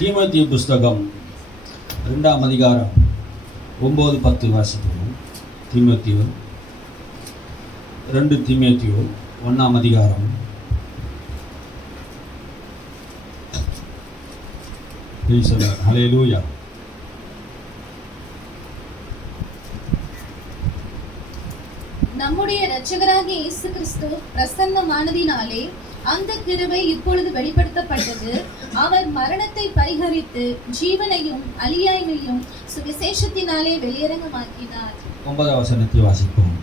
தீமோத்தேயு புஸ்தகம் 2ஆம் அதிகாரம் 9-10 வாசிப்போம். தீமோத்தேயு 2 தீமோத்தேயு 1ஆம் அதிகாரம். ஹல்லேலூயா. நம்முடைய இரட்சகராகிய இயேசு கிறிஸ்து பிரசன்னமானதினாலே அந்த கிருபை இப்பொழுது வெளிப்படுத்தப்பட்டது. அவர் மரணத்தை பரிகரித்து ஜீவனையும் அழியாமையும் சுவிசேஷத்தினாலே வெளியரங்கமாக்கினார். 9ஆம் வசனத்தை வாசிப்போம்.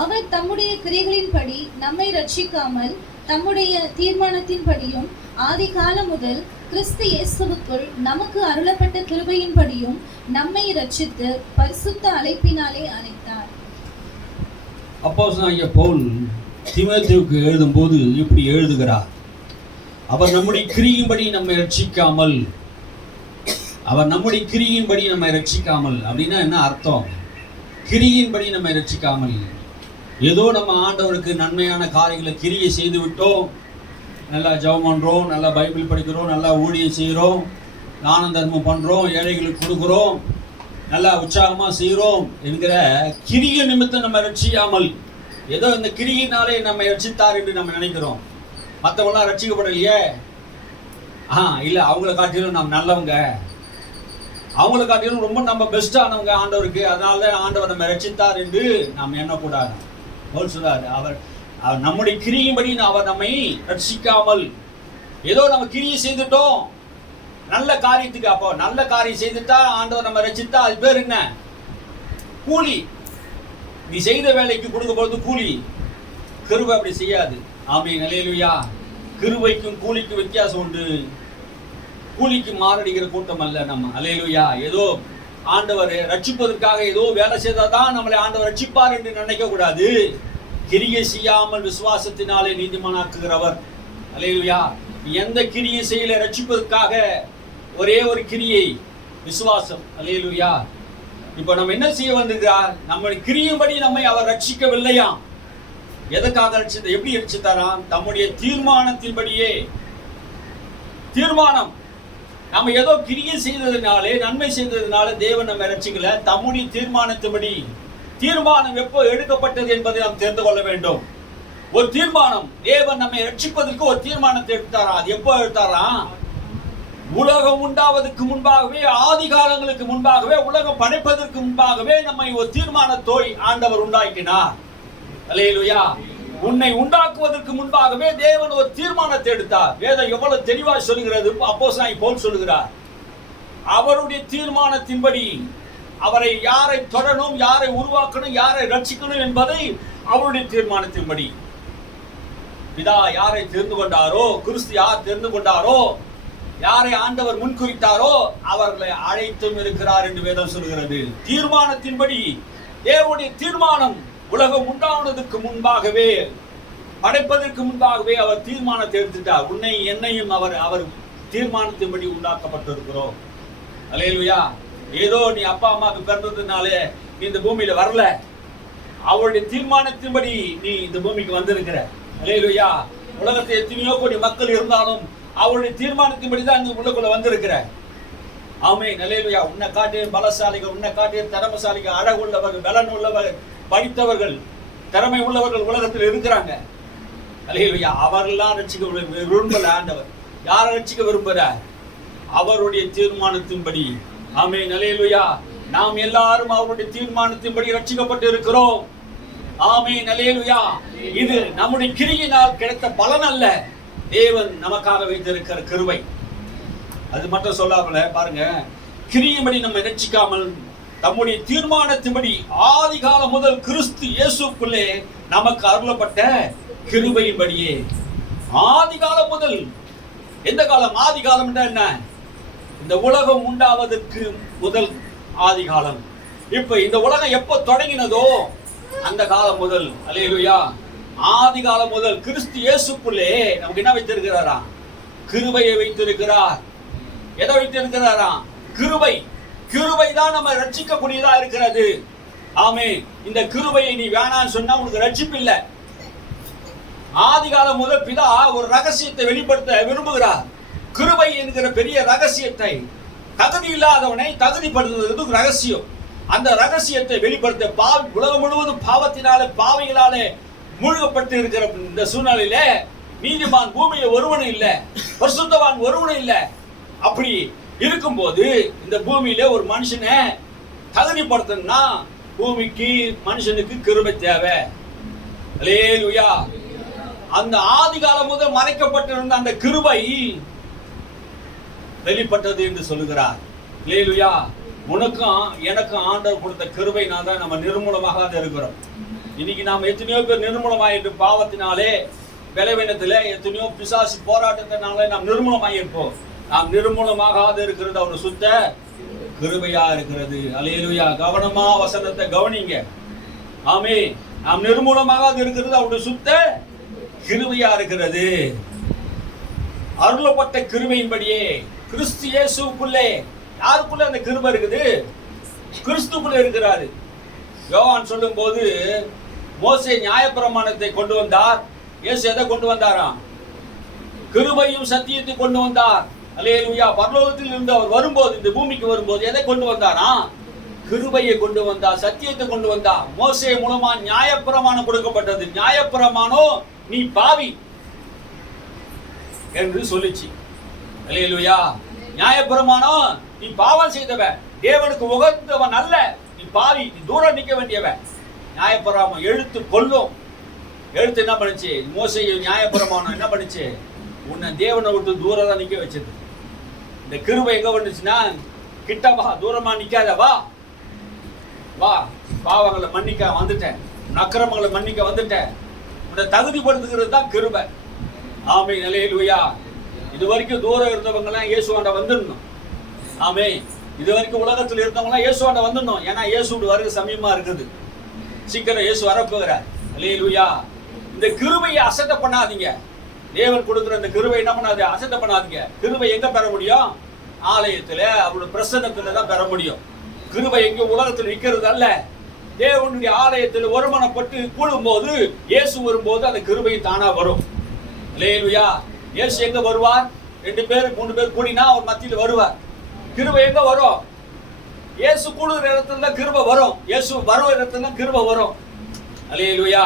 அவர் தம்முடைய கிரியைகளின்படி நம்மை ரட்சிக்காமல் தம்முடைய தீர்மானத்தின்படியும் ஆதி காலம் முதல் கிறிஸ்து இயேசுவுக்குள் நமக்கு அருளப்பட்ட கிருபையின்படியும் நம்மை ரட்சித்து பரிசுத்த அழைப்பினாலே அழைத்தார். அப்போஸ்தலனாகிய பவுல் தீமோத்தேயுவுக்கு எழுதும்போது இப்படி எழுதுகிறார். அவர் நம்முடைய கிரியின்படி நம்மை ரட்சிக்காமல், அப்படின்னா என்ன அர்த்தம்? கிரியின்படி நம்மை ரட்சிக்காமல், ஏதோ நம்ம ஆண்டவருக்கு நன்மையான காரியங்களை கிரியை செய்து விட்டோம், நல்லா ஜெபம் பண்ணுறோம், நல்லா பைபிள் படிக்கிறோம், நல்லா ஊழியம் செய்கிறோம், தான தர்மம் பண்ணுறோம், ஏழைகளுக்கு கொடுக்குறோம், நல்லா உற்சாகமாக செய்கிறோம் என்கிற கிரிய நிமித்தம் நம்ம ரட்சியாமல், ஏதோ இந்த கிரியினாலே நம்ம ரட்சித்தார் என்று நம்ம நினைக்கிறோம். மற்றவங்களாம் ரட்சிக்கப்படலையே, இல்லை அவங்கள காட்டிலும் நம்ம நல்லவங்க, அவங்கள காட்டிலும் ரொம்ப நம்ம பெஸ்டானவங்க ஆண்டவருக்கு, அதனால தான் ஆண்டவர் நம்ம ரட்சித்தார் என்று நாம் எண்ணக்கூடாது. போல் சொல்றாரு, அவர் நம்முடைய கிரியின்படி அவர் நம்மை ரட்சிக்காமல், ஏதோ நம்ம கிரியை செய்துட்டோம் நல்ல காரியத்துக்கு, அப்போ நல்ல காரியம் செய்துட்டா ஆண்டவர் நம்ம ரட்சித்தா அது பேர் என்ன? கூலி. நீ செய்த வேலைக்கு கொடுக்கும்போது கூலி. கிருபை அப்படி செய்யாது. ஆமென், அல்லேலூயா. கிருபைக்கும் கூலிக்கும் வித்தியாசம் உண்டு. கூலிக்கு மாரடிக்கிற கூட்டம் அல்ல நம்ம. அல்லேலூயா. ஏதோ ஆண்டவர் ரட்சிப்பதற்காக ஏதோ வேலை செய்தாதான் நம்மளை ஆண்டவர் ரட்சிப்பார் என்று நினைக்க கூடாது. கிரியை செய்யாமல் விசுவாசத்தினாலே நீதிமானாக்குகிறவர். அல்லேலூயா. எந்த கிரியை செய்யல ரட்சிப்பதற்காக ஒரே ஒரு கிரியை, விசுவாசம். அல்லேலூயா. இப்போ நம்ம என்ன செய்ய வந்திருக்கிறார்? நம்ம கிரியும்படி நம்மை அவர் ரட்சிக்கவில்லையா? எதற்காக ரட்சித்த? எப்படி ரட்சித்தாராம்? தம்முடைய தீர்மானத்தின்படியே. தீர்மானம். நம்ம ஏதோ கிரியை செய்ததுனாலே, நன்மை செய்ததுனால தேவன் நம்ம ரட்சிக்கல. தம்முடைய தீர்மானத்தின்படி. தீர்மானம் எப்போ எடுக்கப்பட்டது என்பதை நாம் தெரிந்து கொள்ள வேண்டும். ஒரு தீர்மானம், தேவன் நம்மை ரட்சிப்பதற்கு ஒரு தீர்மானத்தை எடுத்தாரா? அது எப்போ எடுத்தாரா? உலகம் உண்டாவதற்கு முன்பாகவே, ஆதி காலங்களுக்கு முன்பாகவே, உலகம் படைப்பதற்கு முன்பாகவே நம்மை ஒரு தீர்மானத்தை ஆண்டவர் உண்டாக்கினார். அல்லேலூயா. உன்னை உண்டாக்குவதற்கு முன்பாகவே தேவன் ஒரு தீர்மானத்தை எடுத்தார். வேதம் எவ்வளவு தெளிவாக சொல்லுகிறது. அப்போஸ்தலனாகிய பவுல் சொல்லுகிறார், அவருடைய தீர்மானத்தின்படி அவரை யாரை தொடரணும், யாரை உருவாக்கணும், யாரை ரட்சிக்கணும் என்பதை அவருடைய தீர்மானத்தின்படி. பிதா யாரை தெரிந்து கொண்டாரோ, கிறிஸ்து யார் தெரிந்து கொண்டாரோ, யாரை ஆண்டவர் முன்குறித்தாரோ அவர்களை அழைத்தும் இருக்கிறார் என்று வேதம் சொல்கிறது. தீர்மானத்தின்படி, தேவனுடைய தீர்மானம் உலகம் உண்டானதுக்கு முன்பாகவே, படைப்பதற்கு முன்பாகவே அவர் தீர்மானத்தை எடுத்துட்டார். உன்னை என்னையும் அவர் தீர்மானத்தின்படி உண்டாக்கப்பட்டிருக்கிறோம். அல்லேலூயா. ஏதோ நீ அப்பா அம்மாவுக்கு பிறந்ததுனாலே நீ இந்த பூமியில வரல, அவருடைய தீர்மானத்தின்படி நீ இந்த பூமிக்கு வந்திருக்கிற. அல்லேலூயா. உலகத்தில் எத்தனையோ கோடி மக்கள் இருந்தாலும் அவருடைய தீர்மானத்தின்படி தான் நீ உள்ளுக்குள்ள வந்திருக்கிற. ஆமென், அல்லேலூயா. உன்னை காட்டிய பலசாலிகள், உன்னை காட்டிய திறமசாலிகள், அழகுள்ளவர்கள், பலன் உள்ளவர்கள், படித்தவர்கள், திறமை உள்ளவர்கள் உலகத்தில் இருக்கிறாங்க. அல்லேலூயா. அவர்களெல்லாம் ரட்சிக்க விரும்பல ஆண்டவர். யாரை ரட்சிக்க விரும்புகிறார்? அவருடைய தீர்மானத்தின்படி. ஆமென், அல்லேலூயா. நாம் எல்லாரும் அவருடைய தீர்மானத்தின்படி ரட்சிக்கப்பட்டு இருக்கிறோம். ஆமென், அல்லேலூயா. இது நம்முடைய கிரியினால் கிடைத்த பலன் அல்ல, தேவன் நமக்காக வைத்திருக்கிற கிருபை. அது மட்டும் சொல்லாமல பாருங்க, கிரியின்படி நம்ம ரட்சிக்காமல் தம்முடைய தீர்மானத்தின்படி ஆதி காலம் முதல் கிறிஸ்து இயேசுக்குள்ளே நமக்கு அருளப்பட்ட கிருபையின்படியே. ஆதி காலம் முதல். எந்த காலம்? ஆதி காலம் என்ன? இந்த உலகம் உண்டாவதற்கு முதல் ஆதி காலம். இப்ப இந்த உலகம் எப்போ தொடங்கினதோ அந்த காலம் முதல். அல்லேலூயா. ஆதி காலம் முதல் கிறிஸ்து இயேசுக்குள்ளே நமக்கு என்ன வைத்திருக்கிறாரா? கிருபையை வைத்திருக்கிறார். எதை வைத்திருக்கிறாரா? கிருபை. கிருபை தான் நம்ம ரட்சிக்கக்கூடியதா இருக்கிறது. ஆமென். இந்த கிருபையை நீ வேணான்னு சொன்னா உனக்கு ரட்சிப்பு இல்லை. ஆதி காலம் முதல் பிதா ஒரு ரகசியத்தை வெளிப்படுத்த விரும்புகிறார். கிருபை என்கிற பெரிய ரகசியத்தை, தகுதி இல்லாதவனை தகுதிப்படுத்துவது ரகசியம். அந்த ரகசியத்தை வெளிப்படுத்த உலகம் முழுவதும் பாவத்தினாலே பாவிகளாலே மூழ்கப்பட்டு இருக்கிற இந்த சூழ்நிலையில நீதிமான் பூமியில ஒருவனும் இல்லை, பரிசுத்தவான் ஒருவனும் இல்லை. அப்படி இருக்கும்போது இந்த பூமியில ஒரு மனுஷனை தகுதிப்படுத்தணும்னா பூமிக்கு மனுஷனுக்கு கிருபை தேவை. அல்லேலூயா. அந்த ஆதி காலம் முதல் மறைக்கப்பட்டிருந்த அந்த கிருபை வெளிப்பட்டது என்று சொல்லுகிறார். அல்லேலூயா. உனக்கும் எனக்கும் ஆண்டவர் கொடுத்த கிருபையினால தான் நம்ம நிர்மூலமாக இருக்கிறோம். இன்னைக்கு நாம் எத்தனையோ பேர் நிர்மூலமாயிட்டு பாவத்தினாலே பலவீனத்துல எத்தனையோ பிசாசு போராட்டத்தினாலே நாம் நிர்மூலமாயிருப்போம். நாம் நிர்மூலமாகாத இருக்கிறது அவர் சுத்த கிருபையா இருக்கிறது. அல்லேலூயா. கவனமா வசனத்தை கவனிங்க. ஆமே. நாம் நிர்மூலமாகாத இருக்கிறது அவருடைய சுத்த கிருபையா இருக்கிறது. அருளப்பட்ட கிருபையின்படியே கிறிஸ்து இயேசுக்குள்ளே, யாருக்குள்ள அந்த கிருபை இருக்குது? கிறிஸ்துக்குள்ள இருக்கிறாரு. யோவான் சொல்லும் போது மோசே நியாயப்பிரமாணத்தை கொண்டு வந்தார், இயேசு எதை கொண்டு வந்தாராம்? கிருபையும் சத்தியத்தை கொண்டு வந்தார். அல்லேலூயா. பரலோகத்தில் இருந்து அவர் வரும்போது, இந்த பூமிக்கு வரும்போது எதை கொண்டு வந்தாராம்? கிருபையை கொண்டு வந்தார், சத்தியத்தை கொண்டு வந்தார். மோசே மூலமா நியாயப்பிரமாணம் கொடுக்கப்பட்டது. நியாயப்பிரமாணம் நீ பாவி என்று சொல்லிச்சு. அல்லேலூயா. நியாயப்பிரமாணம் நீ பாவம் செய்தவன், தேவனுக்கு உகந்தவன் அல்ல, நீ பாவி, நீ தூரம் நிற்க வேண்டியவன். நியாயப்பிரமாணம் எழுத்து கொல்லும். எழுத்து என்ன பண்ணுச்சு? மோசே நியாயப்பிரமாணம் என்ன பண்ணுச்சு? உன்னை தேவனை விட்டு தூரம் தான் நிற்க வச்சது. இந்த கிருபை எங்க வந்துச்சுன்னா, கிட்ட வா, தூரமா நிக்காத, வா வா, பாவங்களை மன்னிக்க வந்துட்டேன், அக்கிரமங்களை மன்னிக்க வந்துட்டேன், உன்னை தகுதிப்படுத்துகிறது தான் கிருபை. ஆமென். அல்லேலூயா. இது வரைக்கும் தூரம் இருந்தவங்க எல்லாம் இயேசுவாண்ட வந்துடணும். ஆமே. இது வரைக்கும் உலகத்தில் இருந்தவங்க எல்லாம் இயேசுவாண்ட வந்துடணும். ஏன்னா இயேசுவோட வருகை சமயமா இருக்குது. சீக்கிரம் இயேசு வரப்போகிறார். அல்லேலூயா. இந்த கிருபையை அசட்டை பண்ணாதீங்க. தேவன் கொடுக்குற இந்த கிருபை என்ன பண்ணாது? அசட்டை பண்ணாதீங்க. கிருபை எங்க பெற முடியும்? ஆலயத்துல, அவருடைய பிரசன்னத்துல தான் பெற முடியும். கிருபை எங்க உலகத்தில் நிற்கிறது அல்ல. தேவனுடைய ஆலயத்தில் ஒருமனப்பட்டு கூடும்போது, இயேசு வரும்போது அந்த கிருபை தானா வரும். அல்லேலூயா. இயேசு எங்க வருவார்? 2 பேர் 3 பேர் கூடினா அவர் மத்தியில் வருவார். கிருபை எங்க வரும்? இயேசு கூடுகிற இடத்துல தான் கிருபை வரும். இயேசு வரும் இடத்துல தான் கிருபை வரும். அல்லேலூயா.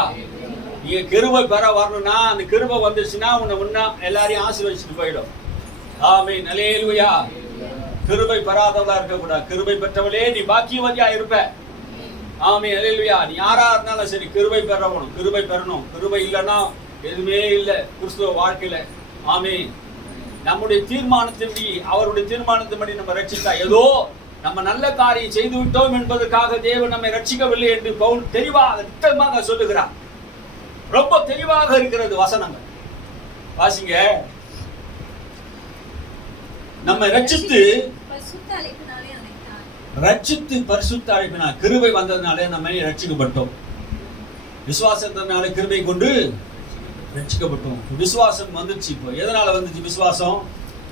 நீங்க கிருபை பெற வரணும்னா, அந்த கிருபை வந்துச்சுன்னா உன்னை முன்னா எல்லாரையும் ஆசீர்வதிச்சுட்டு போயிடும். ஆமென். அல்லேலூயா. கிருபை பெறாதவளா இருக்கக்கூடாது. கிருபை பெற்றவளே நீ பாக்கியவதியா இருப்ப. ஆமென். அல்லேலூயா. நீ யாரா இருந்தாலும் சரி கிருபை பெறணும், கிருபை பெறணும். கிருபை இல்லைன்னா எதுவுமே இல்லை கிறிஸ்துவ வாழ்க்கையில. ஆமென். நம்முடைய தீர்மானத்தின்படி, அவருடைய தீர்மானத்தின்படி நம்ம ரட்சித்தா, ஏதோ நம்ம நல்ல காரியம் செய்து விட்டோம் என்பதற்காக தேவன் நம்மை ரட்சிக்கவில்லை என்று பவுல் தெளிவாக திட்டமாக சொல்லுகிறார். ரொம்ப தெளிவாக இருக்கிறது வசனங்கள். வாசிங்க. நம்ம ரட்சித்து பரிசுத்த அழைப்பினால், கிருபை வந்ததுனாலே நம்ம ரட்சிக்கப்பட்டோம். விசுவாசத்தினால கிருபை கொண்டு ரட்சிக்கப்பட்டோம். விசுவாசம் வந்துடுச்சு. இப்போ எதனால வந்துச்சு விசுவாசம்?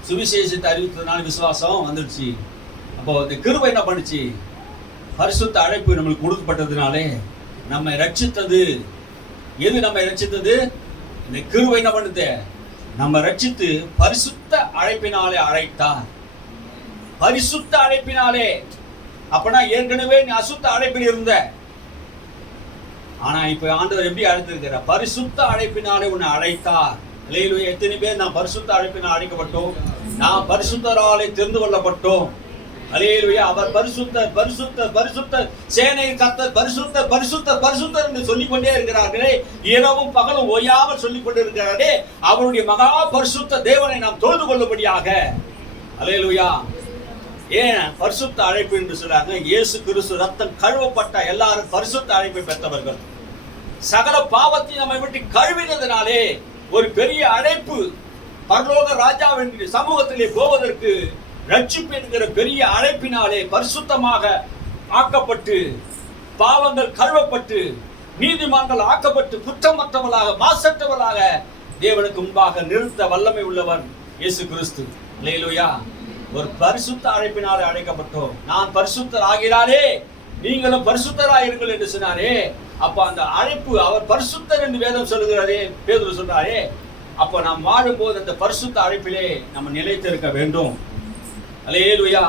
சுவிசேஷத்தை அறிவித்ததுனால விசுவாசம் வந்துடுச்சு. அப்போ இந்த கிருபை என்ன பண்ணுச்சு? பரிசுத்த அழைப்பு நம்மளுக்கு கொடுக்கப்பட்டதுனாலே நம்மை ரட்சித்தது. எது நம்மை ரட்சித்தது? இந்த கிருபை என்ன பண்ணுது? நம்ம ரட்சித்து பரிசுத்த அழைப்பினாலே அழைத்தார். பரிசுத்த அழைப்பினாலே. அப்பனா ஏற்கனவே நீ அசுத்த அழைப்பில் இருந்த, ஆனா இப்ப ஆண்டவர் எப்படி அழைத்திருக்கிறார்? பரிசுத்த அழைப்பினாலே உன்னை அழைத்தார். அல்லேலூயா. எத்தனை பேர் நாம் பரிசுத்த அழைப்பினால் அழைக்கப்பட்டோம்? நாம் பரிசுத்தராலே தெரிந்து கொள்ளப்பட்டோம். அல்லேலூயா. அவர் பரிசுத்தர், பரிசுத்தர், பரிசுத்தர், சேனை கர்த்தர், பரிசுத்தர், பரிசுத்தர், பரிசுத்தர் என்று சொல்லிக்கொண்டே இருக்கிறார்களே. இரவும் பகலும் ஓயாமல் சொல்லிக் கொண்டே இருக்கிறாரே. அவருடைய மகா பரிசுத்த தேவனை நாம் தொழுது கொள்ளும்படியாக. அல்லேலூயா. ஏன் பரிசுத்த அழைப்பு என்று சொல்றாங்க? இயேசு கிறிஸ்து ரத்தம் கழுவப்பட்ட எல்லாரும் பரிசுத்த அழைப்பை பெற்றவர்கள். சகல பாவத்தை நம்மை விட்டு கழுவினதுனாலே ஒரு பெரிய அழைப்பு, பரலோக ராஜாவின் சமூகத்திலே போவதற்கு ரட்சிப்பு என்கிற பெரிய அழைப்பினாலே பரிசுத்தமாக ஆக்கப்பட்டு, பாவங்கள் கழுவப்பட்டு, நீதிமான்கள் ஆக்கப்பட்டு, குற்றமற்றவர்களாக மாசற்றவர்களாக தேவனுக்கு முன்பாக நிறுத்த வல்லமை உள்ளவன் இயேசு கிறிஸ்து. அல்லேலூயா. ஒரு பரிசுத்த அழைப்பினாலே அழைக்கப்பட்டோம். நான் பரிசுத்தர் ஆகிறாரே, நீங்களும் பரிசுத்தராயிருங்கள் என்று சொன்னாரே. அப்ப அந்த அழைப்பு, அவர் பரிசுத்தர் என்று வேதம் சொல்லுகிறாரே, பேதுரு சொல்றாரே. அப்போ நாம் வாழும்போது அந்த பரிசுத்த அழைப்பிலே நம்ம நிலைத்திருக்க வேண்டும். அல்லேலூயா.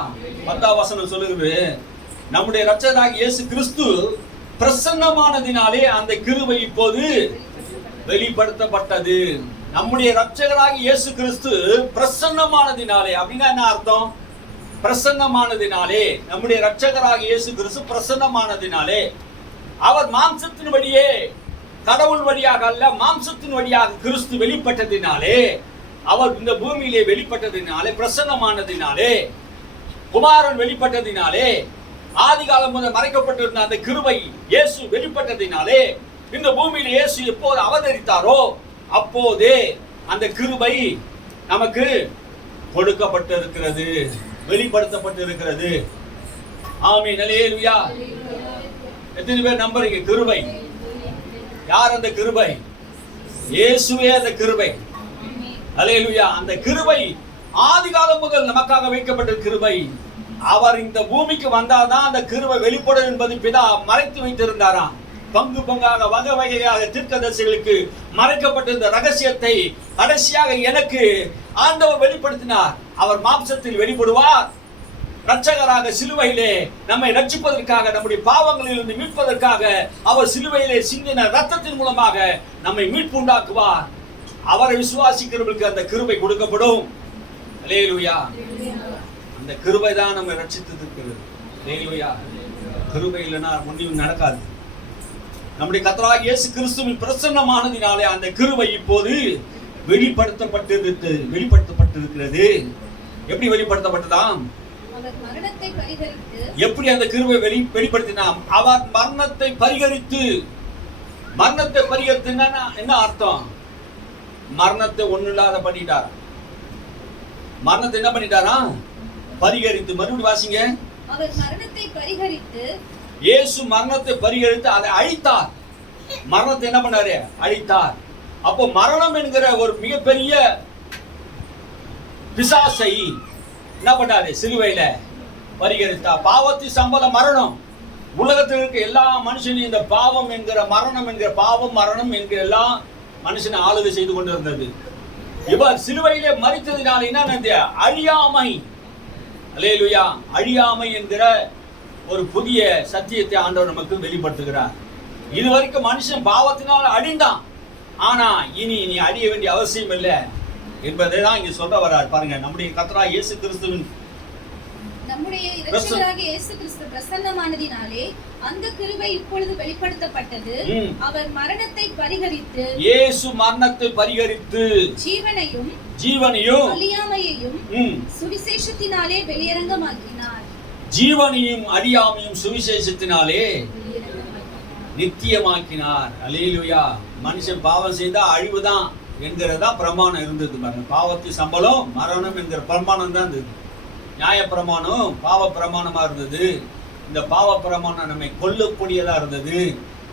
10ஆம் வசனம் சொல்லுகிறது, நம்முடைய இரட்சகராகிய இயேசு கிறிஸ்து பிரசன்னமானதினாலே அந்த கிருபை இப்போது வெளிப்படுத்தப்பட்டது. நம்முடைய இரட்சகராகிய இயேசு கிறிஸ்து பிரசன்னமானதினாலே அப்படின்னா என்ன அர்த்தம்? பிரசன்னமானதினாலே, நம்முடைய இரட்சகராகிய இயேசு கிறிஸ்து பிரசன்னமானதினாலே, அவர் மாம்சத்தின் வழியே, கடவுள் வழியாக அல்ல, மாம்சத்தின் வழியாக கிறிஸ்து வெளிப்பட்டதினாலே, அவர் இந்த பூமியிலே வெளிப்பட்டதினாலே, பிரசன்னமானதினாலே, குமாரன் வெளிப்பட்டதினாலே, ஆதி காலம் முதல் மறைக்கப்பட்டிருந்த அந்த கிருபை இயேசு வெளிப்பட்டதினாலே, இந்த பூமியில் இயேசு எப்போது அவதரித்தாரோ அப்போதே அந்த கிருபை நமக்கு கொடுக்கப்பட்டிருக்கிறது, வெளிப்படுத்தப்பட்டிருக்கிறது. ஆமென். அல்லேலூயா. எத்தனை பேர் நம்புறீங்க? கிருபை யார்? அந்த கிருபை இயேசுவே அந்த கிருபை. அல்லேலூயா. அந்த கிருபை ஆதி காலம் முதல் நமக்காக வைக்கப்பட்ட கிருபை. அவர் இந்த பூமிக்கு வந்தாதான் அந்த கிருபை வெளிப்படும் என்பது பிதா மறைத்து வைத்திருந்தாராம். பங்கு பங்காக வகை வகையாக தீர்க்கதரிசிகளுக்கு மறைக்கப்பட்டிருந்த ரகசியத்தை கடைசியாக எனக்கு ஆண்டவர் வெளிப்படுத்தினார். அவர் மாம்சத்தில் வெளிப்படுவார். இரட்சகராக சிலுவையிலே நம்மை ரட்சிப்பதற்காக, நம்முடைய பாவங்களிலிருந்து மீட்பதற்காக அவர் சிலுவையிலே சிந்தின ரத்தத்தின் மூலமாக நம்மை மீட்பு உண்டாக்குவார். அவரை விசுவாசிக்கிறவர்களுக்கு அந்த கிருபை கொடுக்கப்படும். அல்லேலூயா. அந்த கிருபை தான் நம்மை ரட்சித்து இருக்கிறது. அல்லேலூயா. கிருபை இல்லைன்னா ஒன்றும் நடக்காது. நம்முடைய கர்த்தராகிய இயேசு கிறிஸ்துவின் பிரசன்னமானதினாலே அந்த கிருபை இப்போது வெளிப்படுத்தப்பட்டிருக்கிறது. எப்படி வெளிப்படுத்தப்பட்டதாம்? எப்படி அந்த கிருபை வெளிப்படுத்தினாம்? அவர் மரணத்தை பரிகரித்து. மரணத்தை பரிகரித்து என்ன அர்த்தம்? மரணத்தை ஒண்ணுமில்லாத பண்ணிட்டார். மரணத்தை என்ன பண்ணிட்டாரா? பரிகரித்து. மறுபடியும் வாசிங்க. அவர் மரணத்தை பரிகரித்து. இயேசு மரணத்தை பரிகரித்து அதை அழித்தார். மரணத்தை என்ன பண்ணாரு? அழித்தார். அப்போ மரணம் என்கிற ஒரு மிகப்பெரிய பிசாசை என்ன பண்ணாரு? சிலுவையில பரிகரித்தார். பாவத்தின் சம்பளம் மரணம். உலகத்தில் இருக்க எல்லா மனுஷனையும் இந்த பாவம் என்கிற மரணம் என்கிற பாவம் மரணம் என்கிற எல்லா மனுஷனை ஆளுகை செய்து கொண்டிருந்தது. இவர் சிலுவையிலே மரித்ததினால் என்ன? அழியாமை. அல்லேலூயா. அழியாமை என்கிற ஒரு புதிய சத்தியத்தை ஆண்டவர் நமக்கு வெளிப்படுத்துகிறார். இதுவரைக்கும் மனுஷன் பாவத்தினால் அழிந்தான். ஆனா இனி நீ அழிய வேண்டிய அவசியம் இல்லை என்பதை தான் இங்க சொல்ல வர்றார். பாருங்க, நம்முடைய கர்த்தராகிய இயேசு கிறிஸ்துவின் நம்முடைய இரட்சகராகிய இயேசு கிறிஸ்து பிரசன்னமானதினாலே அந்த கிருபை இப்பொழுது வெளிப்படுத்தப்பட்டது. அவர் மரணத்தை பரிகரித்து. இயேசு மரணத்தை பரிகரித்து ஜீவனையும் அழியாமையையும் சுவிசேஷத்தினாலே வெளியரங்கமாக்கினார். ஜீவனையும் அழியாமையும் சுவிசேஷத்தினாலே நித்தியமாக்கினார். அல்லேலூயா. மனுஷன் பாவம் செய்தா அழிவுதான் என்கிறதா பிரமாணம் இருந்தது. பாவத்தின் சம்பளம் மரணம் என்கிற பிரமாணம் தான் இருந்தது. நியாய பிரமாணம் பாவ பிரமாணமா இருந்தது. இந்த பாவ பிரமாணம் நம்மை கொல்லக்கூடியதா இருந்தது.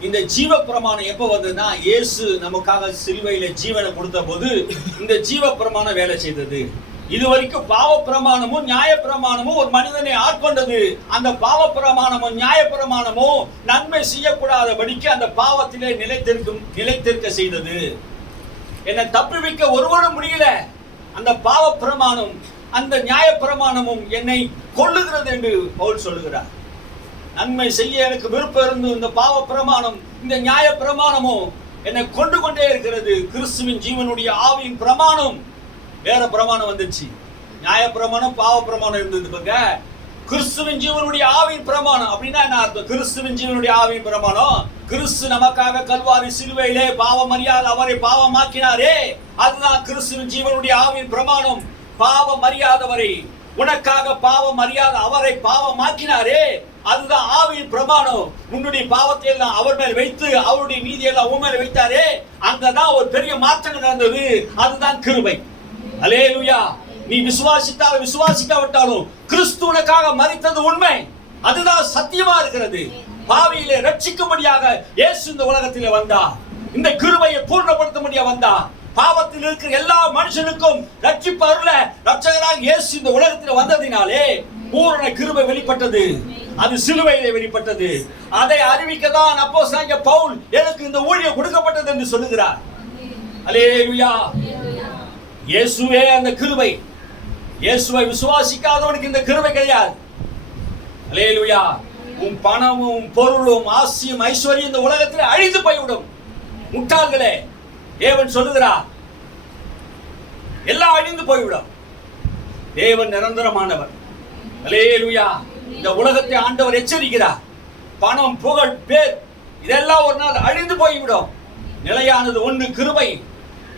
இந்த ஜீவ பிரமாணம் எப்ப வந்ததுன்னா, இயேசு நமக்காக சிலுவையில ஜீவனை கொடுத்த போது இந்த ஜீவ பிரமாணம் வேலை செய்தது. இதுவரைக்கும் பாவ பிரமாணமும் நியாய பிரமாணமும் ஒரு மனிதனை ஆட்கொண்டது. அந்த பாவ பிரமாணமும் நியாய பிரமாணமும் நன்மை செய்யக்கூடாதபடிக்கு அந்த பாவத்திலே நிலைத்திருக்க செய்தது. என்னை தப்புவிக்க ஒருவரும் முடியல. அந்த பாவ பிரமாணம் அந்த நியாய பிரமாணமும் என்னை கொல்லுகிறது என்று பவுல் சொல்லுகிறார். நன்மை செய்ய எனக்கு விருப்பம் இருந்து இந்த பாவ பிரமாணம் இந்த நியாய பிரமாணமும் என்னை கொண்டு கொண்டே இருக்கிறது. கிறிஸ்துவின் ஜீவனுடைய ஆவியின் பிரமாணம் வேற பிரமாணம் வந்துச்சு. நியாய பிரமாணம் பாவ பிரமாணம் இருந்தது. பாருங்க, கிறிஸ்துவின் ஜீவனுடைய ஆவியின் பிரமாணம் அப்படின்னா என்ன அர்த்தம்? கிறிஸ்துவின் ஜீவனுடைய ஆவியின் பிரமாணம், கிறிஸ்து நமக்காக கல்வாரி சிலுவையிலே பாவம் அறியாத அவரை பாவமாக்கினாரே, அதுதான் கிறிஸ்துவின் ஜீவனுடைய ஆவியின் பிரமாணம். பாவம் அறியாதவரை, உனக்காக பாவம் அறியாத அவரை பாவமாக்கினாரே, அதுதான் ஆவியின் பிரமாணம். உன்னுடைய பாவத்தை எல்லாம் அவர் மேல் வைத்து அவருடைய நீதியை எல்லாம் உன் மேல் வைத்தாரே, அங்கதான் ஒரு பெரிய மாற்றம் நடந்தது. அதுதான் கிருபை. அல்லேலூயா. நீ விசுவாசித்தாலும் விசுவாசிக்காவிட்டாலும் கிறிஸ்து உனக்காக மரித்தது உண்மை. அதுதான் சத்தியமா இருக்கிறது. பாவியிலே ரட்சிக்கும்படியாக இயேசு இந்த உலகத்திலே வந்தார். இந்த கிருபையை பூர்ணப்படுத்தும்படியா வந்தார். பாவத்தில் இருக்கிற எல்லா மனுஷனுக்கும் ரட்சிப்பு அருள ரட்சகராக இயேசு இந்த உலகத்தில் வந்ததினாலே பூரண கிருபை வெளிப்பட்டது. அது சிலுவையிலே வெளிப்பட்டது. அதை அறிவிக்கதான் அப்போஸ்தலனாகிய பவுல் எனக்கு இந்த ஊழியம் கொடுக்கப்பட்டது என்று சொல்லுகிறார். அல்லேலூயா. இயேசுவே அந்த கிருபை. இயேசுவை விசுவாசிக்காதவனுக்கு இந்த கிருபை கிடையாது. அல்லேலூயா. உன் பணமும் பொருளும் ஆசியும் ஐஸ்வர்யம் இந்த உலகத்தில் அழிந்து போய்விடும். முட்டாள்களே, தேவன் சொல்லுகிறார், எல்லாம் அழிந்து போய்விடும். தேவன் நிரந்தரமானவர். அல்லேலூயா. இந்த உலகத்தை ஆண்டவர் எச்சரிக்கிறார். பணம், புகழ், பேர் இதெல்லாம் ஒரு நாள் அழிந்து போய்விடும். நிலையானது ஒன்று, கிருபை.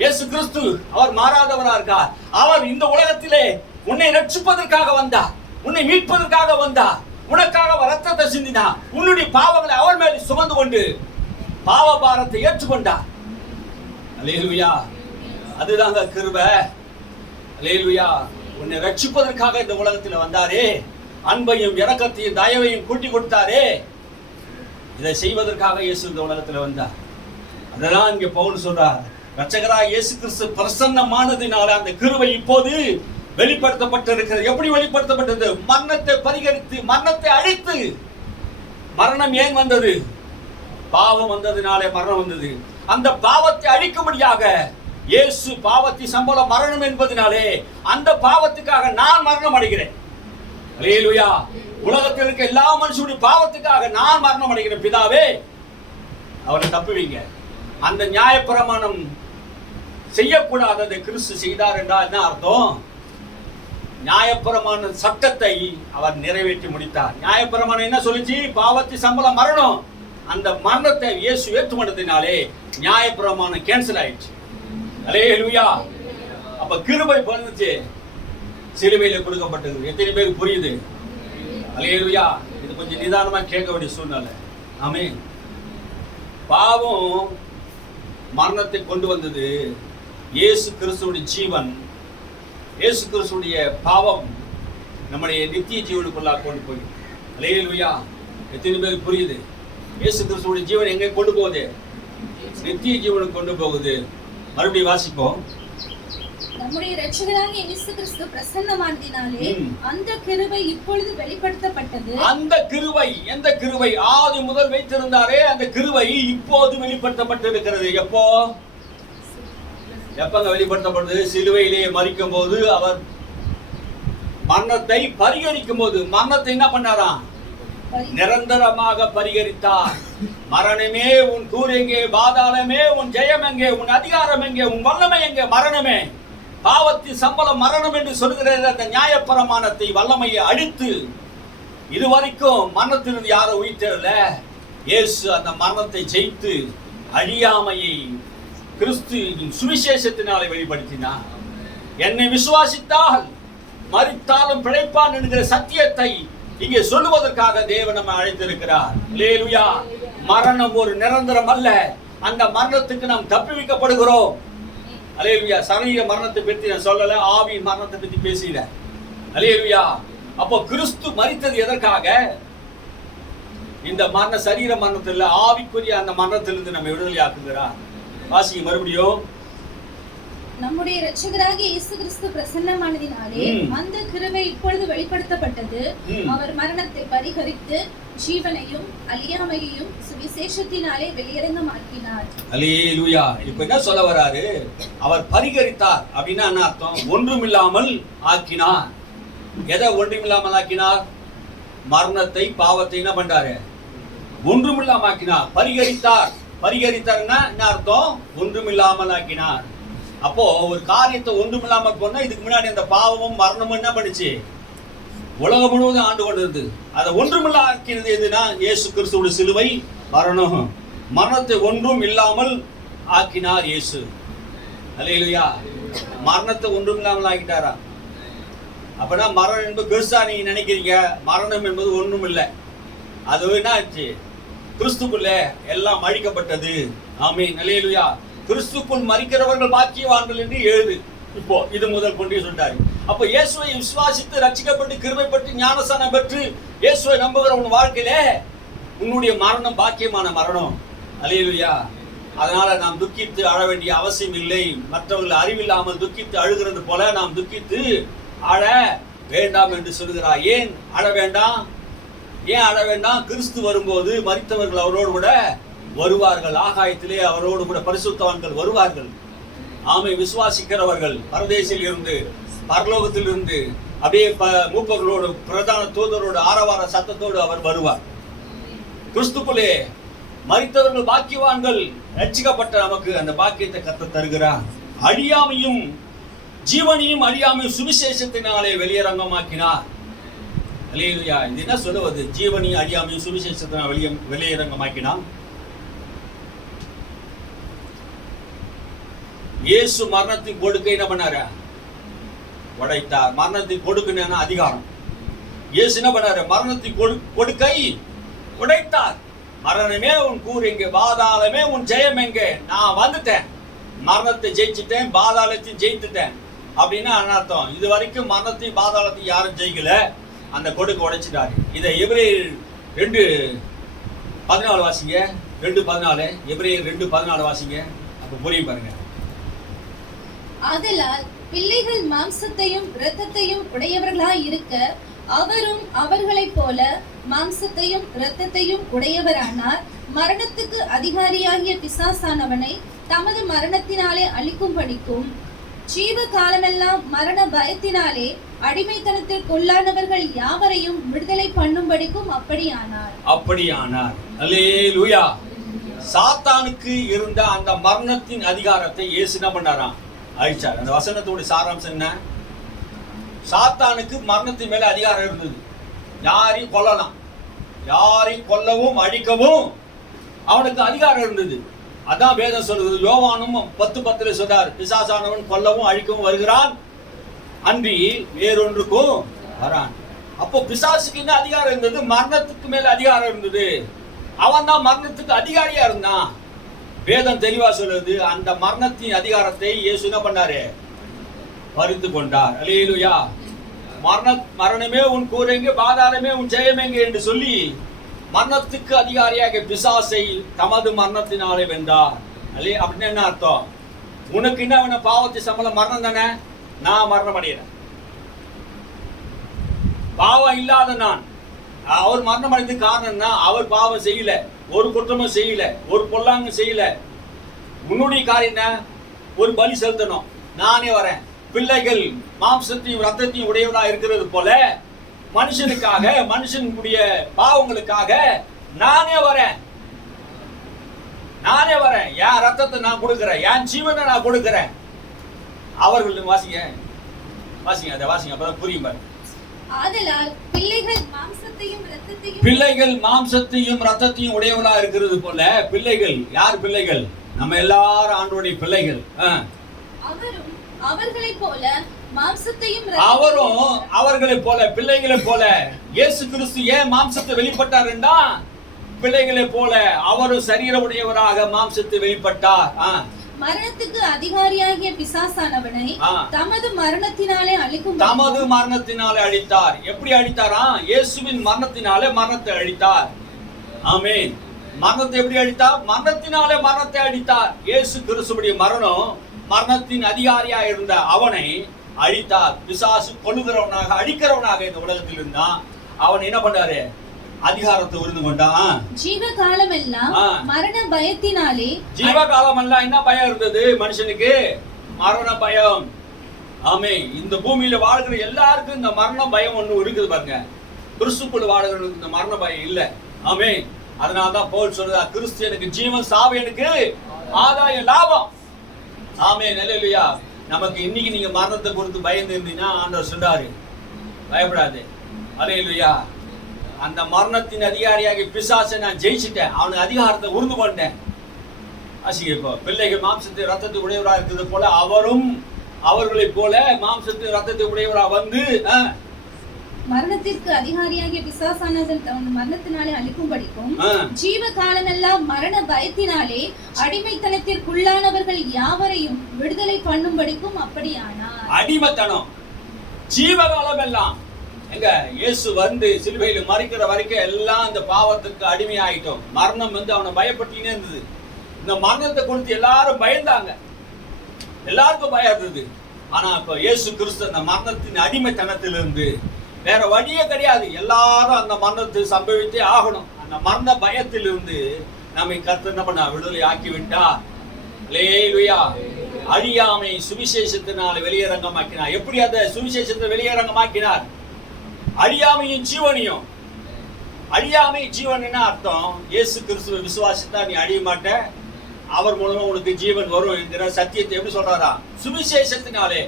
இயேசு கிறிஸ்து அவர் மாறாதவராக இருக்கார். அவர் இந்த உலகத்திலே உன்னை ரட்சிப்பதற்காக வந்தார், உன்னை மீட்பதற்காக வந்தார், உனக்காக ரத்தத்தை சிந்தினார், உன்னுடைய பாவங்களை அவர் மேல் சுமந்து கொண்டு பாவ பாரத்தை ஏற்றுக்கொண்டார். அல்லேலூயா. அதுதாங்க கிருபை. அல்லேலூயா. உன்னை ரட்சிப்பதற்காக இந்த உலகத்தில் வந்தாரே, அன்பையும் இரக்கத்தையும் தயவையும் கூட்டி கொடுத்தாரே, இதை செய்வதற்காக இயேசு இந்த உலகத்தில் வந்தார். அதெல்லாம் இங்கே பவுல் சொல்றார், இரட்சகராய் இயேசு கிறிஸ்து பிரசன்னமானதினால அந்த கிருபை இப்போது வெளிப்படுத்தப்பட்டிருக்கிறது. எப்படி வெளிப்படுத்தப்பட்டது? மரணத்தை பரிகரித்து, மரணத்தை அழித்து. மரணம் ஏன் வந்தது? பாவம் வந்ததினாலே மரணம் வந்தது. அந்த பாவத்தை அழிக்கும்படியாக இயேசு பாவத்தை சம்பளம் மரணம் என்பதனாலே அந்த பாவத்துக்காக நான் மரணம் அடைகிறேன். அல்லேலூயா. உலகத்தில் இருக்க எல்லா மனுஷனுடைய பாவத்துக்காக நான் மரணம் அடைகிறேன். பிதாவே, அவரை தப்புவீங்க. அந்த நியாயப்பிரமாணம் செய்யக்கூடாததை கிறிஸ்து செய்தார் என்றால் என்ன அர்த்தம்? நியாயப்பிரமாண சட்டத்தை அவர் நிறைவேற்றி முடித்தார். நியாயப்பிரமாணம் என்ன சொல்லிச்சு? பாவத்தை சம்பளம் மரணம். அந்த மரணத்தை இயேசு ஏற்றுக்கொண்டதினாலே நியாயப்பிரமாணம் கேன்சல் ஆயிடுச்சு. அல்லேலூயா. அப்ப கிருபை பண்ணுச்சு, சிலுவையில் கொடுக்கப்பட்டது. எத்தனை பேருக்கு புரியுது? அல்லேலூயா. இது கொஞ்சம் நிதானமா கேட்க வேண்டிய சூழ்நிலை. ஆமென். பாவம் மரணத்தை கொண்டு வந்தது. இயேசு கிறிஸ்துவுடைய ஜீவன், இயேசு கிறிஸ்துவுடைய பாவம் நம்முடைய நித்திய ஜீவனுக்குள்ளாக கொண்டு போய். அல்லேலூயா. எத்தனை பேருக்கு புரியுது? இயேசு கிறிஸ்துவுடைய ஜீவன் எங்கே கொண்டு போகுது? நித்திய ஜீவனுக்கு கொண்டு போகுது. மறுபடியும் வாசிப்போம். நம்முடைய இரட்சகராகிய இயேசு கிறிஸ்து பிரசன்னமானதினாலே அந்த கிருபை இப்பொழுது வெளிப்படுத்தப்பட்டது. அந்த கிருபை, எந்த கிருபை? ஆதி முதல் வைத்திருந்தாரே அந்த கிருபை இப்போது வெளிப்படுத்தப்பட்டிருக்கிறது. எப்போ? எப்பங்க வெளிப்படுத்தப்பட்டது? சிலுவையிலே மரிக்கும் போது, அவர் மரணத்தை பரிகரிக்கும் போது. மரணத்தை என்ன பண்ணாராம்? நிரந்தரமாக பரிகரித்தார். மரணமே உன் கூர் எங்கே? பாதாளமே உன் ஜெயம் எங்கே? உன் அதிகாரம் எங்கே? உன் வல்லமை எங்கே? மரணமே, பாவத்தின் சம்பளம் மரணம் என்று சொல்கிற அந்த நியாயப்பிரமாணத்தை, வல்லமையை அழித்து இதுவரைக்கும் மரணத்திலிருந்து யாரும் உயிர்த்தெழல. இயேசு அந்த மரணத்தை ஜெயித்து அழியாமையை கிறிஸ்துவின் சுவிசேஷத்தினாலே வெளிப்படுத்தினார். என்னை விசுவாசித்தால் மரித்தாலும் பிழைப்பான் என்கிற சத்தியத்தை இங்கே சொல்லுவதற்காக தேவன் நம்மை அழைத்திருக்கிறார். அல்லேலூயா. மரணம் ஒரு நிரந்தரம் அல்ல. அந்த மரணத்துக்கு நாம் தப்புவிக்கப்படுகிறோம். அல்லேலூயா. சரீர மரணத்தை பற்றி நான் சொல்லல, ஆவி மரணத்தை பற்றி பேசுகிறேன். அல்லேலூயா. அப்போ கிறிஸ்து மரித்தது எதற்காக? இந்த மரண சரீர மரணத்தில் ஆவிக்குரிய அந்த மரணத்திலிருந்து நம்ம விடுதலை ஆக்குகிறார். வாசிங்க மறுபடியும். நம்முடைய இரட்சகராகிய இயேசு கிறிஸ்து பிரசன்னமானதினாலே அந்த கிருபை இப்பொழுது வெளிப்படுத்தப்பட்டது. அவர் மரணத்தை பரிகரித்து ஜீவனையும் அழியாமையையும் சுவிசேஷத்தினாலே வெளியரங்கமாக்கினார். அல்லேலூயா. இப்ப என்ன சொல்ல வராரு? அவர் பரிகரித்தார் அப்படின்னா என்ன அர்த்தம்? ஒன்றுமில்லாமல் ஆக்கினார். எதை ஒன்றுமில்லாமல் ஆக்கினார்? மரணத்தை, பாவத்தை என்ன பண்றாரு? ஒன்றுமில்லாமல் ஆக்கினார். பரிகரித்தார். பரிகரித்தார்னா என்ன அர்த்தம்? ஒன்றுமில்லாமல் ஆக்கினார். அப்போ ஒரு காரியத்தை ஒன்றுமில்லாமல் போனா, இதுக்கு முன்னாடி அந்த பாவமும் மரணமும் என்ன பண்ணுச்சு? உலகம் முழுவதும் ஆண்டு கொண்டிருந்தது. அதை ஒன்றுமில்லா ஆக்கினது எதுனா இயேசு கிறிஸ்துவோட சிலுவை மரணம். மரணத்தை ஒன்றும் இல்லாமல் ஆக்கினார் இயேசு. அல்லேலூயா. மரணத்தை ஒன்றும் இல்லாமல் ஆக்கிட்டாரா? அப்பனா மரணம் என்பது பெருசா நீங்க நினைக்கிறீங்க. மரணம் என்பது ஒன்றும் இல்லை. அது என்ன ஆச்சு? கிறிஸ்துக்குள்ள எல்லாம் அழிக்கப்பட்டது. ஆமென். அல்லேலூயா. கிறிஸ்துக்குள் மரிக்கிறவர்கள் பாக்கியவான்கள் என்று எழுது. இப்போ இது முதல் கொண்டே சொல்றாரு. அப்ப இயேசுவை விசுவாசித்து ரட்சிக்கப்பட்டு கிருபைப்பட்டு ஞானஸ்நானம் பெற்று இயேசுவை நம்புகிற உன் வாழ்க்கையில உன்னுடைய மரணம் பாக்கியமான மரணம். அல்லேலூயா. அதனால நாம் துக்கித்து அழ வேண்டிய அவசியம் இல்லை. மற்றவர்கள் அறிவில்லாமல் துக்கித்து அழுகிறது போல நாம் துக்கித்து அழ வேண்டாம் என்று சொல்கிறார். ஏன் அழ வேண்டாம்? ஏன் அழ வேண்டாம்? கிறிஸ்து வரும்போது மரித்தவர்கள் அவரோடு கூட வருவார்கள். ஆகாயத்திலே அவரோடு கூட பரிசுத்தவான்கள் வருவார்கள். ஆமை விசுவாசிக்கிறவர்கள் பரதேசில் இருந்து பரலோகத்தில் இருந்து அப்படியே மூப்பர்களோடு பிரதான தூதரோடு ஆரவார சத்தத்தோடு அவர் வருவார். கிறிஸ்துக்குள்ளே மரித்தவர்கள் பாக்கியவான்கள், ரட்சிக்கப்பட்ட நமக்கு அந்த பாக்கியத்தை கர்த்தர் தருகிறார். அழியாமையும் ஜீவனையும் அழியாமையும் சுவிசேஷத்தினாலே வெளியரங்கமாக்கினார். அல்லேலூயா. இது என்ன சொல்லுவது? ஜீவனையும் அழியாமையும் சுவிசேஷத்தினால் வெளியரங்கமாக்கினார். இயேசு மரணத்தின் கொடுக்கை என்ன பண்ணாரு? உடைத்தார். மரணத்தின் கொடுக்கணும்னா அதிகாரம். இயேசு என்ன பண்ணாரு? மரணத்தின் கொடுக்கை உடைத்தார். மரணமே உன் கூர் எங்கே, பாதாளமே உன் ஜெயம் எங்கே? நான் வந்துட்டேன், மரணத்தை ஜெயிச்சுட்டேன், பாதாளத்தையும் ஜெயித்துட்டேன் அப்படின்னா அர்த்தம். இது வரைக்கும் மரணத்தையும் பாதாளத்தையும் யாரும் ஜெயிக்கல, அந்த கொடுக்க உடைச்சிட்டாரு. இதை எபிரேயர் 2:14 வாசிங்க. 2:14 எபிரேயர் 2:14 வாசிங்க. அப்ப புரியும் பாருங்க. ஆதலால் பிள்ளைகள் மாம்சத்தையும் இரத்தத்தையும் உடையவர்களாய் இருக்க அவரும் அவர்களைப் போல மாம்சத்தையும் இரத்தத்தையும் உடையவரானார். மரணத்துக்கு அதிகாரியாகிய பிசாசானவனை தமது மரணத்தினாலே அழிக்கும்படிக்கும் ஜீவ காலமெல்லாம் மரண பயத்தினாலே அடிமைத்தனத்திற்குள்ளானவர்கள் யாவரையும் விடுதலை பண்ணும்படிக்கும் அப்படியானார். அல்லேலூயா. சாத்தானுக்கு இருந்த அந்த மரணத்தின் அதிகாரத்தை இயேசு என்ன பண்ணாராம்? அழிச்சார். அந்த வசனத்தோட சாராம்சம் என்ன? சாத்தானுக்கு மரணத்தின் மேல அதிகாரம் இருந்தது. யாரையும் கொல்லலாம், யாரையும் கொல்லவும் அழிக்கவும் அவனுக்கு அதிகாரம் இருந்தது. அதான் வேதம் சொல்லுது. யோவானும் 10:10 சொல்றார், பிசாசானவன் கொல்லவும் அழிக்கவும் வருகிறான், அன்றி வேறொன்றுக்கும் வரான். அப்போ பிசாசுக்கு என்ன அதிகாரம் இருந்தது? மரணத்துக்கு மேல அதிகாரம் இருந்தது. அவன் தான் மரணத்துக்கு அதிகாரியா இருந்தான். வேதம் தெளிவா சொல்லுது. அந்த மரணத்தின் அதிகாரத்தை இயேசு என்ன பண்ணாரு? பறித்து கொண்டார். அல்லேலூயா. மரணமே உன் கூர் எங்கே, பாதாளமே உன் ஜெயம் எங்கே என்று சொல்லி மரணத்துக்கு அதிகாரியாக பிசாசை தமது மரணத்தினாலே வென்றார். அல்லே அப்படின்னு என்ன அர்த்தம்? உனக்கு என்ன வேணும்? பாவத்தை சம்பளம் மரணம் தானே. நான் மரணம் அடைகிறேன். பாவம் இல்லாத நான். அவர் மரணம் அடைந்தது காரணம்னா அவர் பாவம் செய்யல, ஒரு குற்றமும் செய்யல, ஒரு பொல்லாங்கும் செய்யல. உன்னுடைய காரியம் என்ன? ஒரு பலி செலுத்தணும். நானே வரேன். பிள்ளைகள் மாம்சத்தையும் ரத்தத்தையும் உடையவனா இருக்கிறது போல மனுஷனுக்காக, மனுஷனுடைய பாவங்களுக்காக நானே வரேன். என் ரத்தத்தை நான் கொடுக்கிறேன், என் ஜீவனை நான் கொடுக்கிறேன். அவர்கள் வாசிங்க அதை வாசிங்க, அப்பதான் புரியும் பாருங்க. ஆதலால் பிள்ளைகள் மாம்சத்தையும் ரத்தத்தையும் உடையவளா இருக்கிறது போல பிள்ளைகள். யார் பிள்ளைகள்? நம்ம எல்லாரும் ஆண்டவருடைய பிள்ளைகள். அவரும் அவர்களைப் போல பிள்ளைகளை போல. இயேசு கிறிஸ்து ஏன் மாம்சத்தை வெளிப்பட்டாருன்னா, பிள்ளைகளை போல அவரும் சரீர உடையவராக மாம்சத்தை வெளிப்பட்டார். மரணத்துக்கு அதிகாரியாகிய பிசாசானவனை தமது மரணத்தினாலே அழித்தார். எப்படி அழித்தாரா? இயேசுவின் மரணத்தினாலே மரணத்தை அழித்தார். ஆமென். மரணத்தை எப்படி அழித்தார்? மரணத்தினாலே மரணத்தை அழித்தார். இயேசு கிறிஸ்துவுடைய மரணம் மரணத்தின் அதிகாரியா இருந்த அவனை அழித்தார். பிசாசு கொல்லுகிறவனாக, அழிக்கிறவனாக இந்த உலகத்தில் இருந்தான். அவன் என்ன பண்ணாரு? அதிகாரத்தை உருந்து கொண்டான். ஜீவகாலம் எல்லாம் மரண பயத்தினாலே. ஜீவகாலம் எல்லாம் என்ன பயம் இருந்தது மனுஷனுக்கு? மரண பயம். ஆமே. இந்த பூமியில வாழ்கிற எல்லாருக்கும் இந்த மரண பயம் ஒண்ணு இருக்குது பாருங்க. கிறிஸ்துக்குள்ள வாழ்கிறவனுக்கு இந்த மரண பயம் இல்ல. ஆமே. அதனாலதான் பவுல் சொல்றா, கிறிஸ்து ஜீவன், சாவு எனக்கு ஆதாயம், லாபம். ஆமே. அல்லேலூயா. நமக்கு இன்னைக்கு நீங்க மரணத்தை பொறுத்து பயந்து இருந்தீங்கன்னா ஆண்டவர் சொல்றாரு, பயப்படாது. அல்லேலூயா. அந்த மரணத்தின் அதிகாரியாக பிசாசை நான் ஜெயிச்சிட்டேன், அவனுக்கு அதிகாரத்தை உருந்து கொண்டேன். இப்போ பிள்ளைகள் மாம்சத்தை ரத்தத்தை உடையவரா இருக்கிறது போல அவரும் அவர்களை போல மாம்சத்தை ரத்தத்தை உடையவரா வந்து மரணத்திற்கு அதிகாரியாகிய பிசாசானவன் தன் மரணத்தினாலே அழிக்கும்படிக்கும் ஜீவ காலமெல்லாம் மரண பயத்தினாலே அடிமைத்தனத்திற்குள்ளானவர்கள் யாவரையும் விடுதலை பண்ணும்படிக்கும் அப்படியானார். அடிமைத்தனம் ஜீவகாலம் எல்லாம் எங்க இயேசு வந்து சிலுவையில் மறிக்கிற வரைக்கும் எல்லாம் இந்த பாவத்துக்கு அடிமையாயிட்டோம். மரணம் வந்து அவனை பயப்பட்டுனே இருந்தது. இந்த மரணத்தை கொடுத்து எல்லாரும் பயந்தாங்க, எல்லாருக்கும் பயம் இருந்தது. ஆனா இப்ப இயேசு கிறிஸ்து அந்த மரணத்தின் அடிமைத்தனத்திலிருந்து வேற வழியே கிடையாது, எல்லாரும் அந்த மரணத்தை சம்பவித்தே ஆகணும். அந்த மரண பயத்திலிருந்து நம்மை கர்த்தர் என்ன பண்ண விடுதலை ஆக்கி விட்டா. அல்லேலூயா. அழியாமை சுவிசேஷத்தினால் வெளியரங்கமாக்கினார். எப்படி அந்த சுவிசேஷத்தை வெளியரங்கமாக்கினார்? அழியாமையும் ஜீவனையும். அழியாமை ஜீவன் என்ன அர்த்தம்? இயேசு கிறிஸ்துவை விசுவாசித்தா நீ அழிய மாட்ட, அவர் மூலமா உனக்கு ஜீவன் வரும் என்கிற சத்தியத்தை எப்படி சொல்றாரா? சுவிசேஷத்தினாலே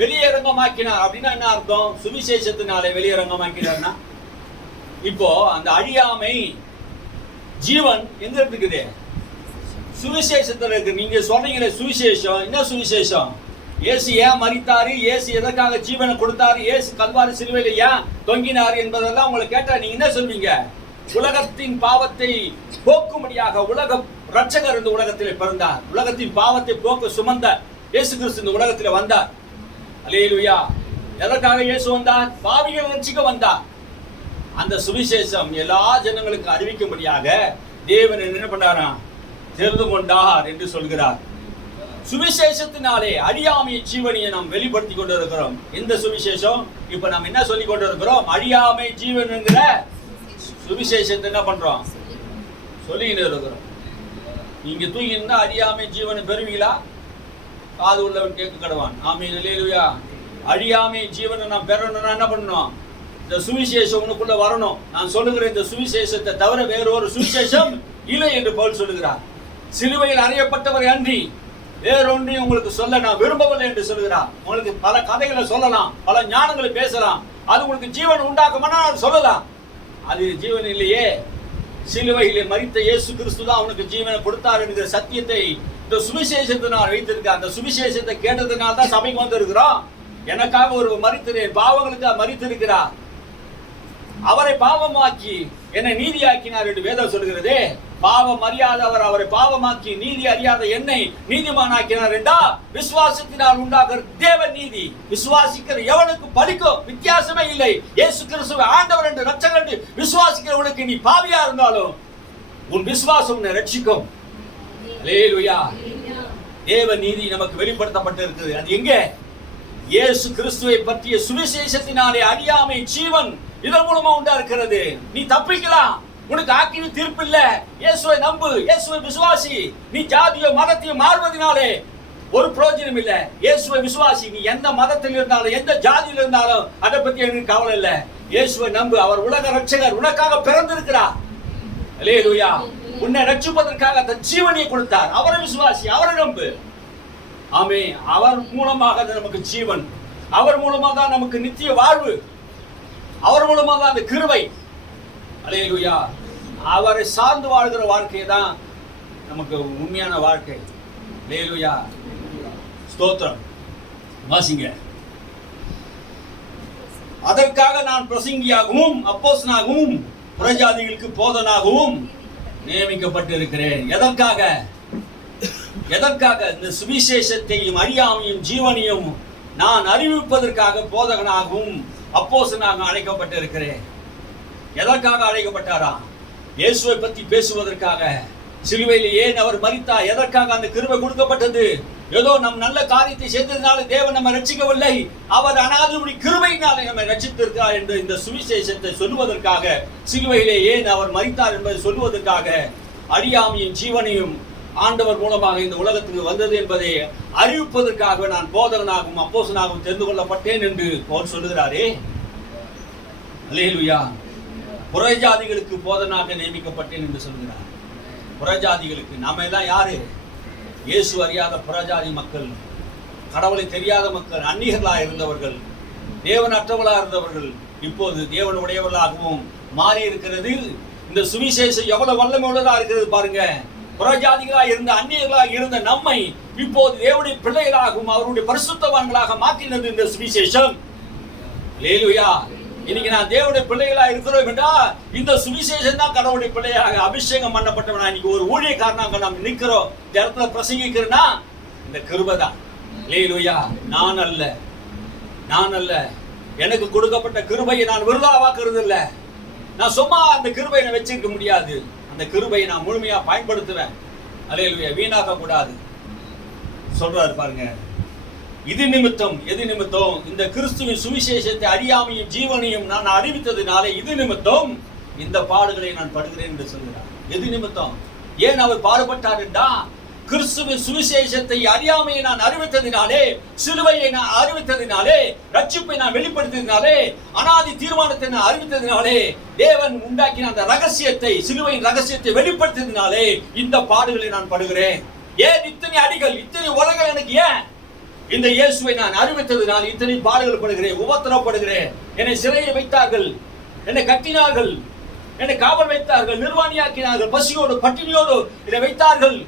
வெளியரங்கமாக்கினார். அப்படின்னா என்ன அர்த்தம்? சுவிசேஷத்தினாலே வெளியரங்கமாக்கினார்னா இப்போ அந்த அழியாமை ஜீவன் எங்க இருக்குது? சுவிசேஷத்துல இருக்கு. நீங்க சொல்றீங்களே சுவிசேஷம், என்ன சுவிசேஷம்? இயேசு ஏன் மரித்தாரு, இயேசு எதற்காக ஜீவனை கொடுத்தாரு, இயேசு கல்வாரி சிலுவையில ஏன் தொங்கினார் என்பதெல்லாம் உங்களை கேட்டா நீங்க என்ன சொல்வீங்க? உலகத்தின் பாவத்தை போக்கும்படியாக உலக ரட்சகர் இந்த உலகத்திலே பிறந்தார். உலகத்தின் பாவத்தை போக்க சுமந்த இயேசு கிறிஸ்து இந்த உலகத்திலே வந்தார். அல்லேலூயா. எதற்காக இயேசு வந்தார்? பாவிகளை ரட்சிக்க வந்தார். அந்த சுவிசேஷம் எல்லா ஜனங்களுக்கு அறிவிக்கும்படியாக தேவன் என்ன பண்ணாரா? தெரிந்து கொண்டார் என்று சொல்கிறார். சுவிசேஷத்தினாலே அழியாமை ஜீவனையை நாம் வெளிப்படுத்தி கொண்டு இருக்கிறோம். இந்த சுவிசேஷம் இப்ப நாம் என்ன சொல்லி கொண்டு இருக்கிறோம்? அழியாமை ஜீவன் என்கிற சுவிசேஷத்தை என்ன பண்றோம்? சொல்லிக்கிட்டு இருக்கிறோம். நீங்க தூங்கி இருந்தா அழியாமை ஜீவனை பெறுவீங்களா? காது உள்ளவன் கேட்க கடவான். ஆமீன். அல்லேலூயா. அழியாமை ஜீவனை நாம் பெறணும்னா என்ன பண்ணணும்? இந்த சுவிசேஷம் உனக்குள்ள வரணும். நான் சொல்லுகிற இந்த சுவிசேஷத்தை தவிர வேறு ஒரு சுவிசேஷம் இல்லை என்று பவுல் சொல்லுகிறார். சிலுவையில் அறையப்பட்டவர் அன்றி வேறொன்றையும் உங்களுக்கு சொல்ல நான் விரும்பவில்லை என்று சொல்லுகிறார். உங்களுக்கு பல கதைகளை சொல்லலாம், பல ஞானங்களை பேசலாம், அது உங்களுக்கு ஜீவன் உண்டாக்குமானா சொல்லலாம். அது ஜீவன் இல்லையே. சிலுவையிலே மரித்த இயேசு கிறிஸ்து தான் அவனுக்கு ஜீவனை கொடுத்தார் என்கிற சத்தியத்தை இந்த சுவிசேஷத்தை நான் வைத்திருக்கேன். அந்த சுவிசேஷத்தை கேட்டதுனால தான் சபைக்கு வந்திருக்கிறோம். எனக்காக ஒரு மரித்திருக்கிறேன், பாவங்களுக்காக மரித்திருக்கிறார். அவரை பாவமாக்கி என்னை நீதியாக்கினார் என்று வேதம் சொல்கிறதே. பாவம் அறியாதவர் அவரை பாவமாக்கி நீதி அறியாத என்னை நீதிமானாக்கினார் என்றா விசுவாசத்தினால் உண்டாகிற தேவ நீதி விசுவாசிக்கிற எவனுக்கு பலிக்கும் வித்தியாசமே இல்லை. இயேசு கிறிஸ்துவை ஆண்டவர் என்று ரட்சகர் என்று விசுவாசிக்கிறவனுக்கு நீ பாவியா இருந்தாலும் உன் விசுவாசம் உன்னை ரட்சிக்கும். அல்லேலூயா. தேவ நீதி நமக்கு வெளிப்படுத்தப்பட்டு இருக்குது. அது எங்கே? இயேசு கிறிஸ்துவை பற்றிய சுவிசேஷத்தினாலே அழியாமை ஜீவன் இதன் மூலமா உண்டா இருக்கிறது. நீ தப்பிக்கலாம். உனக்கு ஆக்கின தீர்ப்பு இல்ல. இயேசுவை நம்பு, இயேசுவை விசுவாசி. நீ ஜாதியோ மதத்தையோ மாறுவதனாலே ஒரு பிரயோஜனம் இல்ல. இயேசுவை விசுவாசி. நீ எந்த மதத்தில் இருந்தாலும் எந்த ஜாதியில் இருந்தாலும் அதை பத்தி எனக்கு கவலை இல்ல. இயேசுவை நம்பு. அவர் உலக ரட்சகர், உனக்காக பிறந்திருக்கிறார். அல்லேலூயா. உன்னை ரட்சிப்பதற்காக தன் ஜீவனை கொடுத்தார். அவரை விசுவாசி, அவரை நம்பு. ஆமே. அவர் மூலமாக நமக்கு ஜீவன், அவர் மூலமாக தான் நமக்கு நித்திய வாழ்வு, அவர் மூலமாக தான் அந்த கிருபை. அல்லேலூயா. அவரை சார்ந்து வாழ்கிற வாழ்க்கை தான் நமக்கு உண்மையான வாழ்க்கை. அல்லேலூயா. ஸ்தோத்திரம். வாசிங்க. அதற்காக நான் பிரசங்கியாகவும் அப்போஸ்தலனாகவும் புறஜாதிகளுக்கு போதனாகவும் நியமிக்கப்பட்டிருக்கிறேன். எதற்காக? எதற்காக? இந்த சுவிசேஷத்தையும் அழியாமையும் ஜீவனையும் நான் அறிவிப்பதற்காக போதகனாகவும் அப்போஸ்தலனாக அழைக்கப்பட்டிருக்கிறேன். எதற்காக அழைக்கப்பட்டாரா? இயேசுவை பற்றி பேசுவதற்காக. சிலுவையில் ஏன் அவர் மரித்தார்? எதற்காக அந்த கிருபை கொடுக்கப்பட்டது? ஏதோ நம் நல்ல காரியத்தை செய்ததுனால தேவன் நம்ம ரட்சிக்கவில்லை, அவர் அனாதிபதி கிருபையினாலே நம்மை ரட்சித்திருக்கிறார் என்று இந்த சுவிசேஷத்தை சொல்லுவதற்காக, சிலுவையிலே ஏன் அவர் மரித்தார் என்பதை சொல்லுவதற்காக, அழியாமையும் ஜீவனையும் ஆண்டவர் மூலமாக இந்த உலகத்துக்கு வந்தது என்பதை அறிவிப்பதற்காக நான் போதகனாகவும் அப்போஸ்தலனாகவும் தெரிந்து கொள்ளப்பட்டேன் என்று பவுல் சொல்லுகிறாரே. அல்லேலூயா. புறஜாதிகளுக்கு போதனாக நியமிக்கப்பட்டேன் என்று சொல்கிறார். புறஜாதிகளுக்கு நாம எல்லாம் யாரு? இயேசு அறியாத புறஜாதி மக்கள், கடவுளை தெரியாத மக்கள், அந்நியர்களாக இருந்தவர்கள், தேவனற்றவர்களாக இருந்தவர்கள், இப்போது தேவனுடையவர்களாகவும் மாறி இருக்கிறது. இந்த சுவிசேஷம் எவ்வளவு வல்லமை உள்ளதா இருக்கிறது பாருங்க. புறஜாதிகளாக இருந்த அந்நியர்களாக இருந்த நம்மை இப்போது தேவனுடைய பிள்ளைகளாகவும் அவருடைய பரிசுத்தவான்களாக மாற்றினது இந்த சுவிசேஷம். அல்லேலூயா. இன்னைக்கு நான் தேவனுடைய பிள்ளைகளாக இருக்கிறோம் என்றால் இந்த சுவிசேஷம் தான் கடவுளுடைய பிள்ளையாக அபிஷேகம் பண்ணப்பட்டவனா இன்னைக்கு ஒரு ஊழியக்காரனாக நாம் நிற்கிறோம். இந்த இடத்துல பிரசங்கிக்கிறேன்னா இந்த கிருபை தான். அல்லேலூயா. நான் அல்ல. எனக்கு கொடுக்கப்பட்ட கிருபையை நான் விருதாவாக்குறது இல்லை. நான் சும்மா அந்த கிருபையை வச்சிருக்க முடியாது. அந்த கிருபையை நான் முழுமையா பயன்படுத்துவேன். அல்லேலூயா. வீணாக்க கூடாது சொல்றாரு பாருங்க. இது நிமித்தம், எது நிமித்தம்? இந்த கிறிஸ்துவின் சுவிசேஷத்தை அழியாமையும் ஜீவனையும் நான் அறிவித்ததினாலே இது நிமித்தம் இந்த பாடுகளை நான் படுகிறேன் என்று சொல்கிறார். எது நிமித்தம்? ஏன் அவர் பாடுபட்டார் என்றா கிறிஸ்துவின் சுவிசேஷத்தை அறியாமையை நான் அறிவித்ததினாலே, சிலுவையை நான் அறிவித்ததினாலே, ரட்சிப்பை நான் வெளிப்படுத்தினாலே, அனாதி தீர்மானத்தை நான் அறிவித்ததினாலே, தேவன் உண்டாக்கின அந்த ரகசியத்தை, சிலுவையின் ரகசியத்தை வெளிப்படுத்தினாலே இந்த பாடுகளை நான் படுகிறேன். ஏன் இத்தனை அடிகள், இத்தனை உலகம் எனக்கு? ஏன் இந்த இயேசுவை நான் அறிவித்ததினால் இத்தனை பாடுகள் படுகிறேன், உபத்திரப்படுகிறேன். என்னை சிறையில் வைத்தார்கள், என்னை கட்டினார்கள், என்னை காவல் வைத்தார்கள், நிர்வாணியாக்கினார்கள், பசியோடு பட்டினியோடு என்னை வைத்தார்கள்.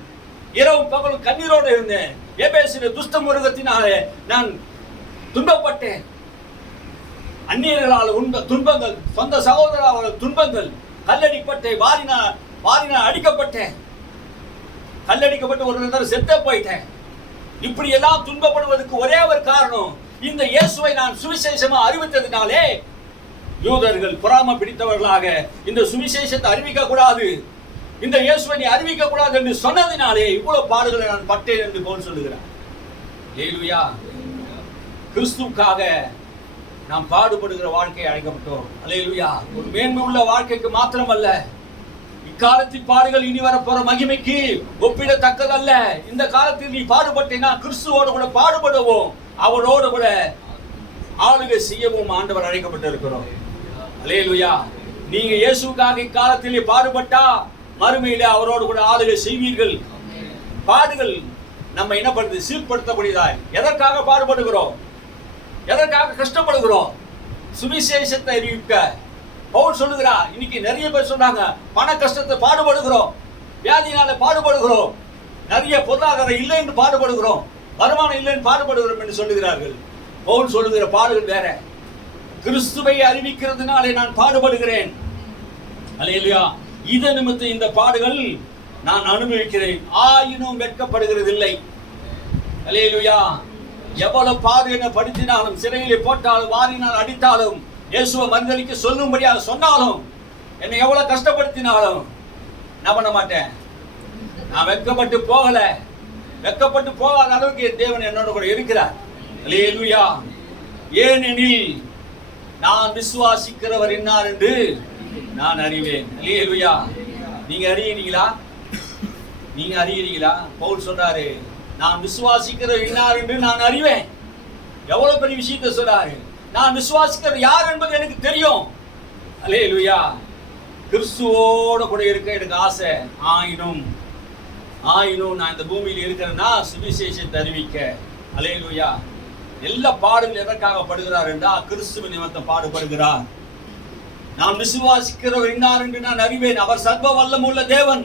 இரவு பகல் கண்ணீரோடு இருந்தேன். எபேசிலே துஷ்ட மிருகத்தினாலே நான் துன்பப்பட்டேன். அந்நியர்களால் உண்ட துன்பங்கள், சொந்த சகோதரால் துன்பங்கள், கல்லடிப்பட்டேன், வாரினால் அடிக்கப்பட்டேன், கல்லடிக்கப்பட்டு ஒரு நேரம் செத்தே போயிட்டேன். இப்படி எல்லாம் துன்பப்படுவதற்கு ஒரே ஒரு காரணம், இந்த இயேசுவை நான் சுவிசேஷமா அறிவித்ததினாலே யூதர்கள் பொறாமை பிடித்தவர்களாக இந்த சுவிசேஷத்தை அறிவிக்க கூடாது, இந்த இயேசுவை நீ அறிவிக்க கூடாது என்று சொன்னதினாலே இவ்வளவு பாடுகளை நான் பட்டேன் என்று பவுல் சொல்லுகிறார். அல்லேலூயா. கிறிஸ்துவுக்காக நாம் பாடுபடுகிற வாழ்க்கையை அழைக்கப்பட்டோம். அல்லேலூயா. ஒரு மேன்மை உள்ள வாழ்க்கைக்கு மாத்திரமல்ல, இக்காலத்தின் பாடுகள் இனி வரப்போற மகிமைக்கு ஒப்பிடத்தக்கதல்ல. இந்த காலத்தில் நீ பாடுபட்டேன்னா கிறிஸ்துவோடு கூட பாடுபடுவோம், அவரோடு கூட ஆளுகை செய்யவும் ஆண்டவர் அழைக்கப்பட்டிருக்கிறோம். அல்லேலூயா. நீங்க இயேசுக்காக இக்காலத்திலே பாடுபட்டா மறுமையிலே அவரோடு கூட ஆளுகை செய்வீர்கள். பாடுகள் நம்ம என்ன பண்ணுது? சீர்படுத்தக்கூடியதாய். எதற்காக பாடுபடுகிறோம்? எதற்காக கஷ்டப்படுகிறோம்? சுவிசேஷத்தை அறிவிக்க பவுல் சொல்லுகிறார். இன்னைக்கு நிறைய பேர் சொன்னாங்க, பண கஷ்டத்தை பாடுபடுகிறோம், வியாதினால பாடுபடுகிறோம், நிறைய பொருளாதாரம் இல்லை என்று பாடுபடுகிறோம், வருமானம் இல்லை என்று பாடுபடுகிறோம் என்று சொல்லுகிறார்கள். பவுல் சொல்லுகிற பாடுகள் வேற. கிறிஸ்துவை அறிவிக்கிறதுனாலே நான் பாடுபடுகிறேன். அல்லேலூயா. இது நிமித்தம் இந்த பாடுகள் நான் அனுபவிக்கிறேன், ஆயினும் வெட்கப்படுகிறது இல்லை. அல்லேலூயா. எவ்வளவு பாடு என படுத்தினாலும், சிறையிலே போட்டாலும், வாரினால் அடித்தாலும், இயேசுவை மறுதலிக்க சொல்லும்படியாக சொன்னாலும், என்னை எவ்வளவு கஷ்டப்படுத்தினாலும் நான் பண்ண மாட்டேன். நான் வெட்கப்பட்டு போகல. வெட்கப்பட்டு போகாத அளவுக்கு என் தேவன் என்னோட கூட இருக்கிறார். அல்லேலூயா. ஏனெனில் நான் விசுவாசிக்கிறவர் என்னார் என்று நான் அறிவேன். அல்லேலூயா. நீங்க அறியீங்களா? நீங்க அறியீங்களா? பவுல் சொல்றாரு, நான் விசுவாசிக்கிறவர் என்னார் என்று நான் அறிவேன். எவ்வளவு பெரிய விஷயத்தை சொல்றாரு. நான் விசுவாசிக்கிற யார் என்பது எனக்கு தெரியும். அல்லேலூயா. கிறிஸ்துவோட கூட இருக்க எனக்கு ஆசை. ஆயினும் நான் இந்த பூமியில் இருக்கிறேன்னா சுவிசேஷத்தை அறிவிக்க. அல்லேலூயா. எல்லா பாடுகள் எதற்காக படுகிறார் என்றால் கிறிஸ்துவின் நிமித்தம் பாடுபடுகிறார். நான் விசுவாசிக்கிறவர் என்னார் என்று நான் அறிவேன். அவர் சர்வ வல்லமுள்ள தேவன்,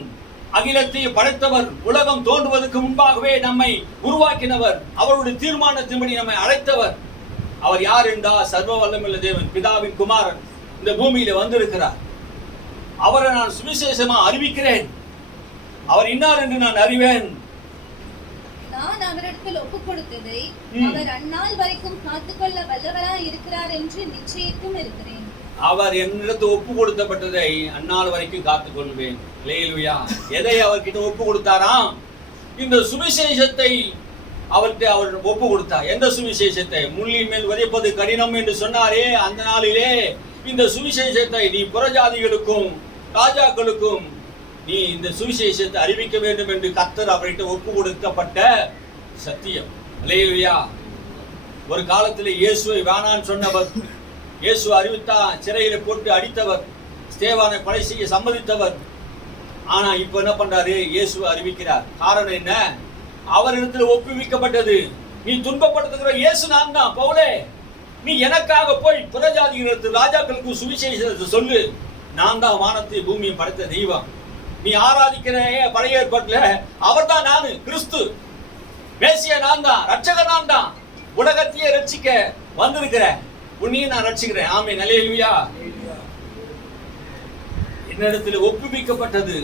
அகிலத்தை படைத்தவர், உலகம் தோன்றுவதற்கு முன்பாகவே நம்மை உருவாக்கினவர், அவருடைய தீர்மானத்தின்படி நம்மை அழைத்தவர். அவர் யார் என்றால் சர்வ வல்லமுள்ள தேவன், பிதாவின் குமாரன் இந்த பூமியில வந்திருக்கிறார். அவரை நான் சுவிசேஷமா அறிவிக்கிறேன். அவர் இன்னார் என்று நான் அறிவேன். நான் அவரிடத்தில் ஒப்பு கொடுத்ததை அவர் அந்நாள் வரைக்கும் காத்துக்கொள்ள வல்லவராய் இருக்கிறார் என்று நிச்சயித்தும் இருக்கிறேன். அவர் என்னிடத்து ஒப்பு கொடுத்தப்பட்டதை அந்நாள் வரைக்கும் காத்துக்கொள்வேன். அல்லேலூயா. எதை அவர்கிட்ட ஒப்பு கொடுத்தாராம்? இந்த சுவிசேஷத்தை அவர்கிட்ட அவர் ஒப்பு கொடுத்தார். எந்த சுவிசேஷத்தை? முள்ளின் மேல் விதைப்பது கடினம் என்று சொன்னாரே, அந்த நாளிலே இந்த சுவிசேஷத்தை நீ புறஜாதிகளுக்கும் ராஜாக்களுக்கும் நீ இந்த சுவிசேஷத்தை அறிவிக்க வேண்டும் என்று கர்த்தர் அவர்கிட்ட ஒப்பு கொடுக்கப்பட்ட சத்தியம். அல்லேலூயா. ஒரு காலத்தில் இயேசுவை வேணான்னு சொன்னவர், இயேசு அறிவித்தா சிறையில போட்டு அடித்தவர், ஸ்தேவானை கொலை செய்ய சம்மதித்தவர். ஆனா இப்ப என்ன பண்றாரு? இயேசுவை அறிவிக்கிறார். காரணம் என்ன? அவரிடத்தில் ஒப்புவிக்கப்பட்டது. நீ துன்பப்படுத்துகிற இயேசு நான் தான். பவுலே, நீ எனக்காக போய் புறஜாதிகளுக்கு ராஜாக்களுக்கு சுவிசேஷத்தை சொல்லு. நான் தான் வானத்தை பூமியை படைத்த தெய்வம். நீ ஆராதிக்கிற பழைய ஏற்பாட்டுல அவர் தான் நானு, கிறிஸ்து மேசியா நான் தான், ரட்சகர் நான் தான், உலகத்தையே ரட்சிக்க வந்திருக்கிறேன், உன்னையும் நான் ரட்சிக்கிறேன். ஆமென். அல்லேலூயா. என்னிடத்தில் ஒப்புவிக்கப்பட்டது.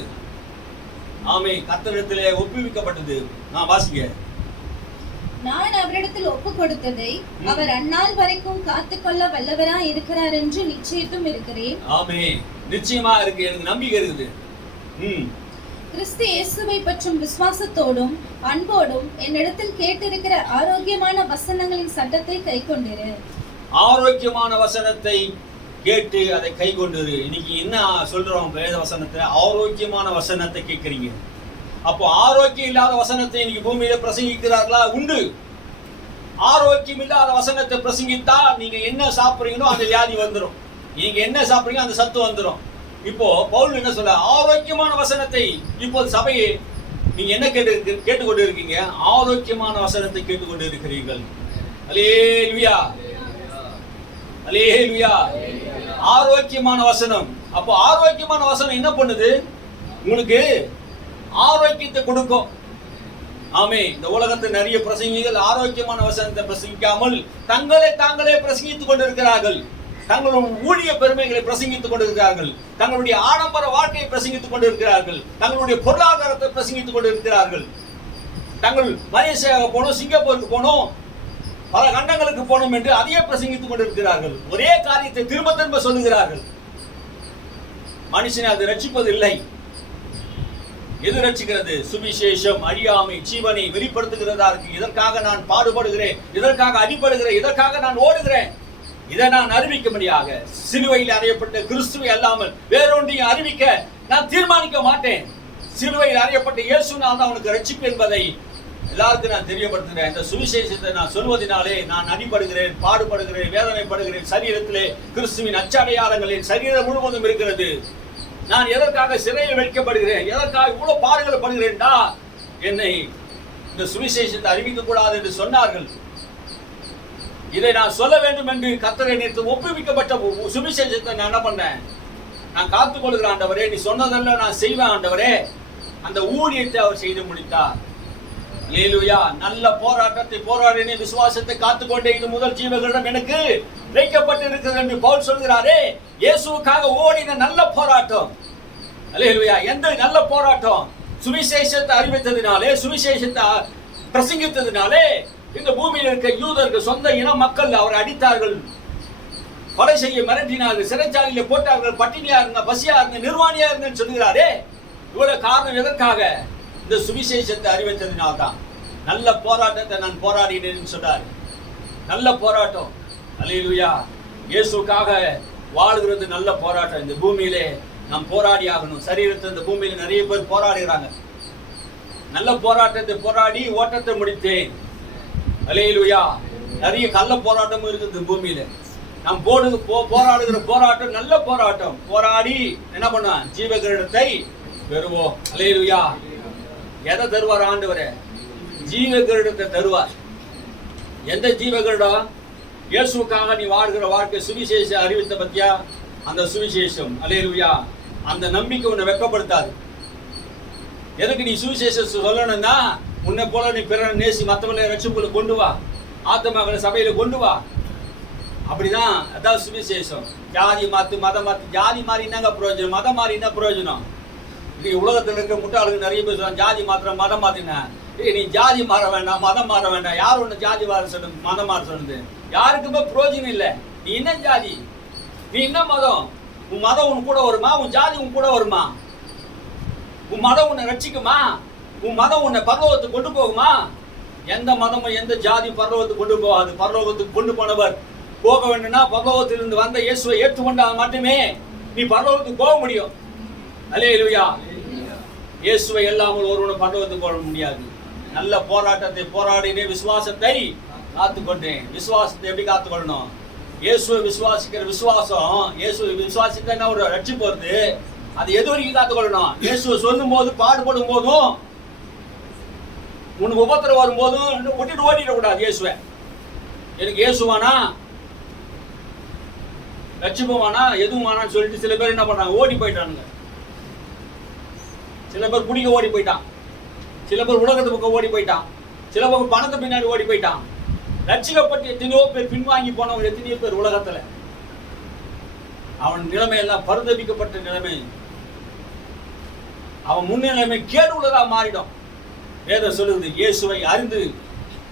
ஆமென். கர்த்தரிடத்திலே ஒப்புவிக்கப்பட்டது. நான் வாசிங்க. நான் அவரிடத்தில் ஒப்பு கொடுத்ததை அவர் அந்நாள் வரைக்கும் காத்துக்கொள்ள வல்லவராய் இருக்கிறார் என்று நிச்சயித்தும் இருக்கிறேன். ஆமென். நிச்சயமா இருக்கு, எனக்கு நம்பிக்கை இருக்குது. கிறிஸ்து இயேசுவை பற்றும் விசுவாசத்தோடும் அன்போடும் என்னிடத்தில் கேட்டிருக்கிற ஆரோக்கியமான வசனங்களின் சட்டத்தை கைக்கொண்டிரு. ஆரோக்கியமான வசனத்தை கேட்டு அதை கை கொண்டிரு. இன்னைக்கு என்ன சொல்றோம்? வேத வசனத்தை, ஆரோக்கியமான வசனத்தை கேட்கறீங்க. அப்போ ஆரோக்கியம் இல்லாத வசனத்தை இன்னைக்கு பூமியில பிரசங்கிக்கிறார்களா? உண்டு. ஆரோக்கியம் இல்லாத வசனத்தை பிரசங்கித்தா நீங்க என்ன சாப்பிடுறீங்களோ அந்த வியாதி வந்துடும். நீங்க என்ன சாப்பிடுறீங்க அந்த சத்து வந்துடும். இப்போ பவுல் என்ன சொல்ல, ஆரோக்கியமான வசனத்தை இப்போது சபையை நீங்க என்ன கேட்டுக்கொண்டு இருக்கீங்க? ஆரோக்கியமான வசனத்தை கேட்டுக்கொண்டு இருக்கிறீர்கள். அல்லேலூயா, அல்லேலூயா. ஆரோக்கியமான வசனம். அப்போ ஆரோக்கியமான வசனம் என்ன பண்ணுது? உங்களுக்கு ஆரோக்கியத்தை கொடுக்கும். ஆமே. இந்த உலகத்தில் நிறைய பிரசங்கிகள் ஆரோக்கியமான வசனத்தை பிரசங்கிக்காமல் தங்களை தாங்களே பிரசங்கித்துக் கொண்டிருக்கிறார்கள். தங்களுடைய ஊழிய பெருமைகளை பிரசங்கித்துக் கொண்டிருக்கிறார்கள். தங்களுடைய ஆடம்பர வாழ்க்கையை பிரசங்கித்துக் கொண்டிருக்கிறார்கள். தங்களுடைய பொருளாதாரத்தை பிரசங்கித்துக் கொண்டிருக்கிறார்கள். தங்கள் மலேசியாவுக்கு போனோம், சிங்கப்பூருக்கு போனோம், பல கண்டங்களுக்கு போனோம் என்று அதையே பிரசங்கித்துக் கொண்டிருக்கிறார்கள். ஒரே காரியத்தை திரும்ப திரும்ப சொல்லுகிறார்கள். மனுஷனை அது ரட்சிப்பது இல்லை. எது ரட்சிக்கிறது? சுவிசேஷம் அழியாமை ஜீவனை வெளிப்படுத்துகிறதா இருக்கு. இதற்காக நான் பாடுபடுகிறேன், இதற்காக அடிபடுகிறேன், இதற்காக நான் ஓடுகிறேன். இதை நான் அறிவிக்கும்படியாக சிலுவையில் அறையப்பட்ட கிறிஸ்துவை அல்லாமல் வேறொன்றையும் அறிவிக்க நான் தீர்மானிக்க மாட்டேன். சிலுவையில் அறையப்பட்ட இயேசுனால் தான் அவனுக்கு ரட்சிப்பு என்பதை எல்லாருக்கும் நான் தெரியப்படுத்துகிறேன். இந்த சுவிசேஷத்தை நான் சொல்வதனாலே நான் அடிபடுகிறேன், பாடுபடுகிறேன், வேதனைப்படுகிறேன். சரீரத்திலே கிறிஸ்துவின் அச்சடையாளங்களில் சரீரம் முழுவதும் இருக்கிறது. நான் எதற்காக சிறையில் வைக்கப்படுகிறேன், எதற்காக இவ்வளவு பாடுகளை படுகிறேன்டா? என்னை இந்த சுவிசேஷத்தை அறிவிக்க கூடாது என்று சொன்னார்கள். இதை நான் சொல்ல வேண்டும் என்று கர்த்தரை நேற்று ஒப்புவிக்கப்பட்ட சுவிசேஷத்தை நான் என்ன பண்ணேன்? நான் காத்துக் கொள்கிறேன் ஆண்டவரே, நீ சொன்னதல்ல நான் செய்வேன் ஆண்டவரே. அந்த ஊழியத்தை அவர் செய்து முடித்தார். அல்லேலூயா. நல்ல போராட்டத்தை போராடினே, விசுவாசத்தை காத்துக்கொண்டே, இது முதல் ஜீவங்களிடம் எனக்கு வைக்கப்பட்டு இருக்கிறது என்று பவுல் சொல்கிறாரே. இயேசுவுக்காக ஓடின நல்ல போராட்டம். அல்லேலூயா. எந்த நல்ல போராட்டம்? சுவிசேஷத்தை அறிவித்ததினாலே, சுவிசேஷத்தை பிரசங்கித்ததினாலே இந்த பூமியில் இருக்க யூதர்கள், சொந்த இன மக்கள் அவரை அடித்தார்கள், கொலை செய்ய மிரட்டினார்கள், சிறைச்சாலையில போட்டார்கள், பட்டினியா இருந்த, பசியா இருந்த, நிர்வாணியா இருந்தேன்னு சொல்கிறாரே. இவ்வளவு காரணம் எதற்காக? இந்த சுவிசேஷத்தை அறிவித்ததினால்தான். நல்ல போராட்டத்தை நான் போராடினேன்னு சொன்னார். நல்ல போராட்டம். அல்லேலூயா. இயேசுக்காக வாழ்கிறது நல்ல போராட்டம். இந்த பூமியிலே நாம் போராடி ஆகணும். சரீரத்தை இந்த பூமியில நிறைய பேர் போராடுகிறாங்க. நல்ல போராட்டத்தை போராடி ஓட்டத்தை முடித்தேன். அல்லேலூயா. நிறைய கள்ள போராட்டமும் இருக்குது பூமியில. நாம் போராடுகிற போராட்டம் நல்ல போராட்டம். போராடி என்ன பண்ணுவோம்? ஜீவகிரீடத்தை பெறுவோம். அல்லேலூயா. எதை தருவார் ஆண்டவரே? ஜீவகிரீடத்தை தருவார். எந்த ஜீவகிரீடம்? இயேசுக்காக நீ வாழ்கிற வாழ்க்கை, சுவிசேஷம் அறிவித்த பத்தியா அந்த சுவிசேஷம். அல்லேலூயா. அந்த நம்பிக்கை உன்னை வெட்கப்படுத்தாது. எதுக்கு நீ சுவிசேஷம் சொல்லணும்னா, உன்னை போல நீ பிறரை நேசி மற்றவர்களை ரட்சிப்புல கொண்டு வா, ஆத்மாக்களை சபையில கொண்டு வா. அப்படிதான் அதான் சுவிசேஷம். ஜாதி மாத்து, மதம் மாத்து. ஜாதி மாறி என்னங்க பிரயோஜனம்? மதம் மாறி என்ன பிரயோஜனம்? இன்னைக்கு உலகத்தில் இருக்க முட்டாளுக்கு நிறைய பேர் சொல்லுவாங்க, ஜாதி மாத்திரம் மதம் மாத்தின. நீ ஜாதி மாற வேண்டாம், மதம் மாற வேண்டாம். யார் ஒன்று ஜாதி மாற சொல்லுது, மதம் மாற சொல்லுது? யாருக்குமே பிரயோஜனம் இல்லை. நீ என்ன ஜாதி, நீ என்ன மதம்? உன் மதம் உன் கூட வருமா? உன் ஜாதி உன் கூட வருமா? உன் மதம் உன்னை ரட்சிக்குமா? உன் மதம் உன்னை பரலோகத்துக்கு கொண்டு போகுமா? எந்த மதமும் எந்த ஜாதி பரலோகத்துக்கு கொண்டு போகாது. பரலோகத்துக்கு கொண்டு போனவர் போக வேண்டும்னா பரலோகத்திலிருந்து வந்த இயேசுவை ஏற்றுக்கொண்டால் மட்டுமே நீ பரலோகத்துக்கு போக முடியும். அல்லேலூயா. இயேசுவை இல்லாமல் ஒருவனை பரலோகத்துக்கு போக முடியாது. நல்ல போராட்டத்தை போராடினே, விசுவாசத்தை காத்துக்கொண்டேன். விசுவாசத்தை எப்படி காத்துக்கொள்ளணும்? இயேசுவை விசுவாசிக்கிற விசுவாசம், இயேசுவை விசுவாசித்தா ஒரு ரட்சிப்பு வருது. அது எது வரைக்கும் காத்துக்கொள்ளணும்? இயேசுவை சொல்லும் போது, பாடுபடும் போதும், உனக்கு உபத்திரம் வரும் போதும் விட்டுட்டு ஓடிடக்கூடாது. இயேசுவை எனக்கு இயேசுவானா, ரட்சிப்புவானா, எதுவும் வானான்னு சொல்லிட்டு சில பேர் என்ன பண்றாங்க? ஓடி போயிட்டானுங்க. சில பேர் குடிக்க ஓடி போயிட்டான், சில பேர் உலகத்து பக்கம் ஓடி போயிட்டான், சில பேர் பணத்தை பின்னாடி ஓடி போயிட்டான். ரட்சிக்கப்பட்டு எத்தனையோ பேர் பின்வாங்கி போனவங்க எத்தனையோ பேர் உலகத்துல. அவன் நிலைமை எல்லாம் பரிதபிக்கப்பட்ட நிலைமை, அவன் முன்னிலைமை கேடு உள்ளதா மாறிடும். வேதம் சொல்லுது, இயேசுவை அறிந்து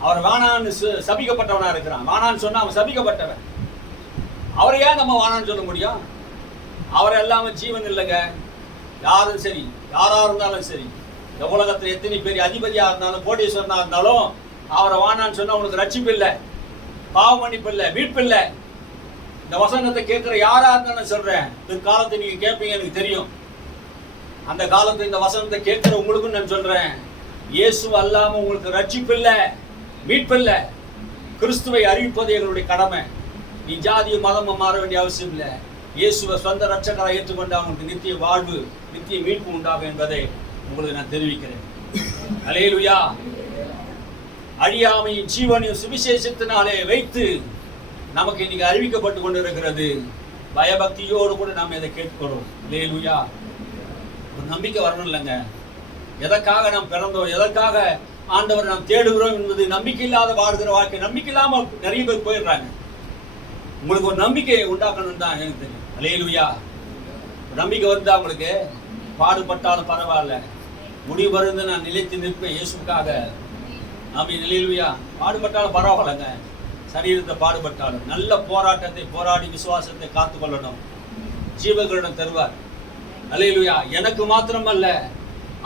அவர் வானான்னு சபிக்கப்பட்டவனா இருக்கிறான். வானான்னு சொன்னா அவன் சபிக்கப்பட்டவன். அவரை ஏன் நம்ம வானான்னு சொல்ல முடியும்? அவரை எல்லாமே ஜீவன் இல்லைங்க. யாரும் சரி, யாரா இருந்தாலும் சரி, இந்த உலகத்துல எத்தனை பேர் அதிபதியா இருந்தாலும் கோடீஸ்வரனா இருந்தாலும் அவரை வானான்னு சொன்னா உனக்கு ரட்சிப்பு இல்லை, பாவ மன்னிப்பு இல்லை, மீட்பு இல்லை. இந்த வசனத்தை கேட்கிற யாரா இருந்தாலும் சொல்றேன், பிற்காலத்தை நீங்க கேட்பீங்க, எனக்கு தெரியும். அந்த காலத்துல இந்த வசனத்தை கேட்கிற உங்களுக்கும் நான் சொல்றேன், இயேசு அல்லாம உங்களுக்கு ரட்சிப்பு இல்லை, மீட்பு இல்லை. கிறிஸ்துவை அறிவிப்பது எங்களுடைய கடமை. நீ ஜாதிய மதமும் மாற வேண்டிய அவசியம் இல்லை. இயேசுவை சொந்த ரட்சகரை ஏற்றுக்கொண்டு அவங்களுக்கு நித்திய வாழ்வு, நித்திய மீட்பு உண்டாகும் என்பதை உங்களுக்கு நான் தெரிவிக்கிறேன். அல்லேலூயா. அழியாமையும் ஜீவனையும் சுவிசேஷத்தினாலே வைத்து நமக்கு இன்னைக்கு அறிவிக்கப்பட்டு கொண்டிருக்கிறது. பயபக்தியோடு கூட நாம் இதை கேட்கிறோம். அல்லேலூயா. ஒரு நம்பிக்கை வரணும் இல்லைங்க. எதற்காக நாம் பிறந்தோம், எதற்காக ஆண்டவரை நாம் தேடுகிறோம் என்பது நம்பிக்கை இல்லாத வாழ்கிற வாழ்க்கை. நம்பிக்கை இல்லாம நிறைய பேர் போயிடுறாங்க. உங்களுக்கு ஒரு நம்பிக்கையை உண்டாக்கணும் தான் எனக்கு தெரியும். அல்லேலூயா. நம்பிக்கை வருதா உங்களுக்கு? பாடுபட்டாலும் பரவாயில்ல, முடிவு வருது, நான் நிலைத்து நிற்பேன் இயேசுக்காக. ஆமென். அல்லேலூயா. பாடுபட்டாலும் பரவாயில்லைங்க. சரீரத்தை பாடுபட்டாலும் நல்ல போராட்டத்தை போராடி விசுவாசத்தை காத்துக்கொள்ளணும். ஜீவகளிடம் தருவார். அல்லேலூயா. எனக்கு மாத்திரமல்ல,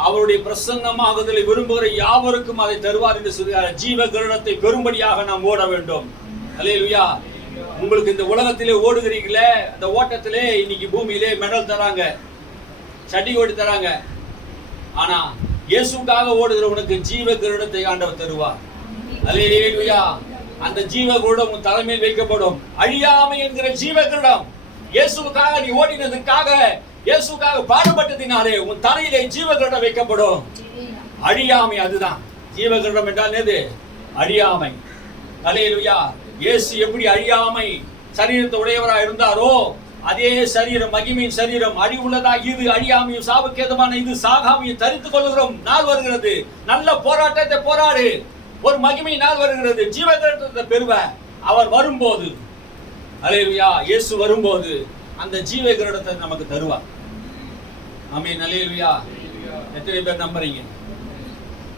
அவருடைய பிரசன்னமாகுதலை விரும்புகிற யாவருக்கும் அதை தருவார் என்று சொல்கிறார். ஜீவ கிரீடத்தை பெரும்படியாக நாம் ஓட வேண்டும். அல்லேலூயா. உங்களுக்கு இந்த உலகத்திலே ஓடுகிறீங்களே, அந்த ஓட்டத்திலே இன்னைக்கு பூமியிலே மெடல் தராங்க, சட்டி ஓடி தராங்க. ஆனா இயேசுக்காக ஓடுகிறவனுக்கு ஜீவ கிரீடத்தை ஆண்டவர் தருவார். அல்லேலூயா. அந்த ஜீவ கிரீடம் உன் தலைமையில் வைக்கப்படும். அழியாமை என்கிற ஜீவ கிரீடம். இயேசுக்காக நீ ஓடினதுக்காக, இயேசுக்காக பாடுபட்டதினாலே உன் தலையிலே ஜீவ கிரீடம் வைக்கப்படும். அழியாமை அதுதான். ஜீவ கிரீடம் என்றால் எது? அழியாமை. அல்லேலூயா. இயேசு எப்படி அழியாமை சரீரத்தை உடையவராக இருந்தாரோ, அதே சரீரம், மகிமையின் சரீரம், அழிவுள்ளதா இது, அழியாமையும் சாவுக்கேதமான இது, சாகாமையும் தரித்துக் கொள்ளுகிறோம் நாள் வருகிறது. நல்ல போராட்டத்தை போராடு, ஒரு மகிமை நாள் வருகிறது. ஜீவ கிரீடத்தை பெறுவ அவர் வரும்போது. அல்லேலூயா. இயேசு வரும்போது அந்த ஜீவ கிரீடத்தை நமக்கு தருவார். ஆமென். அல்லேலூயா. எத்தனை பேர் நம்புறீங்க?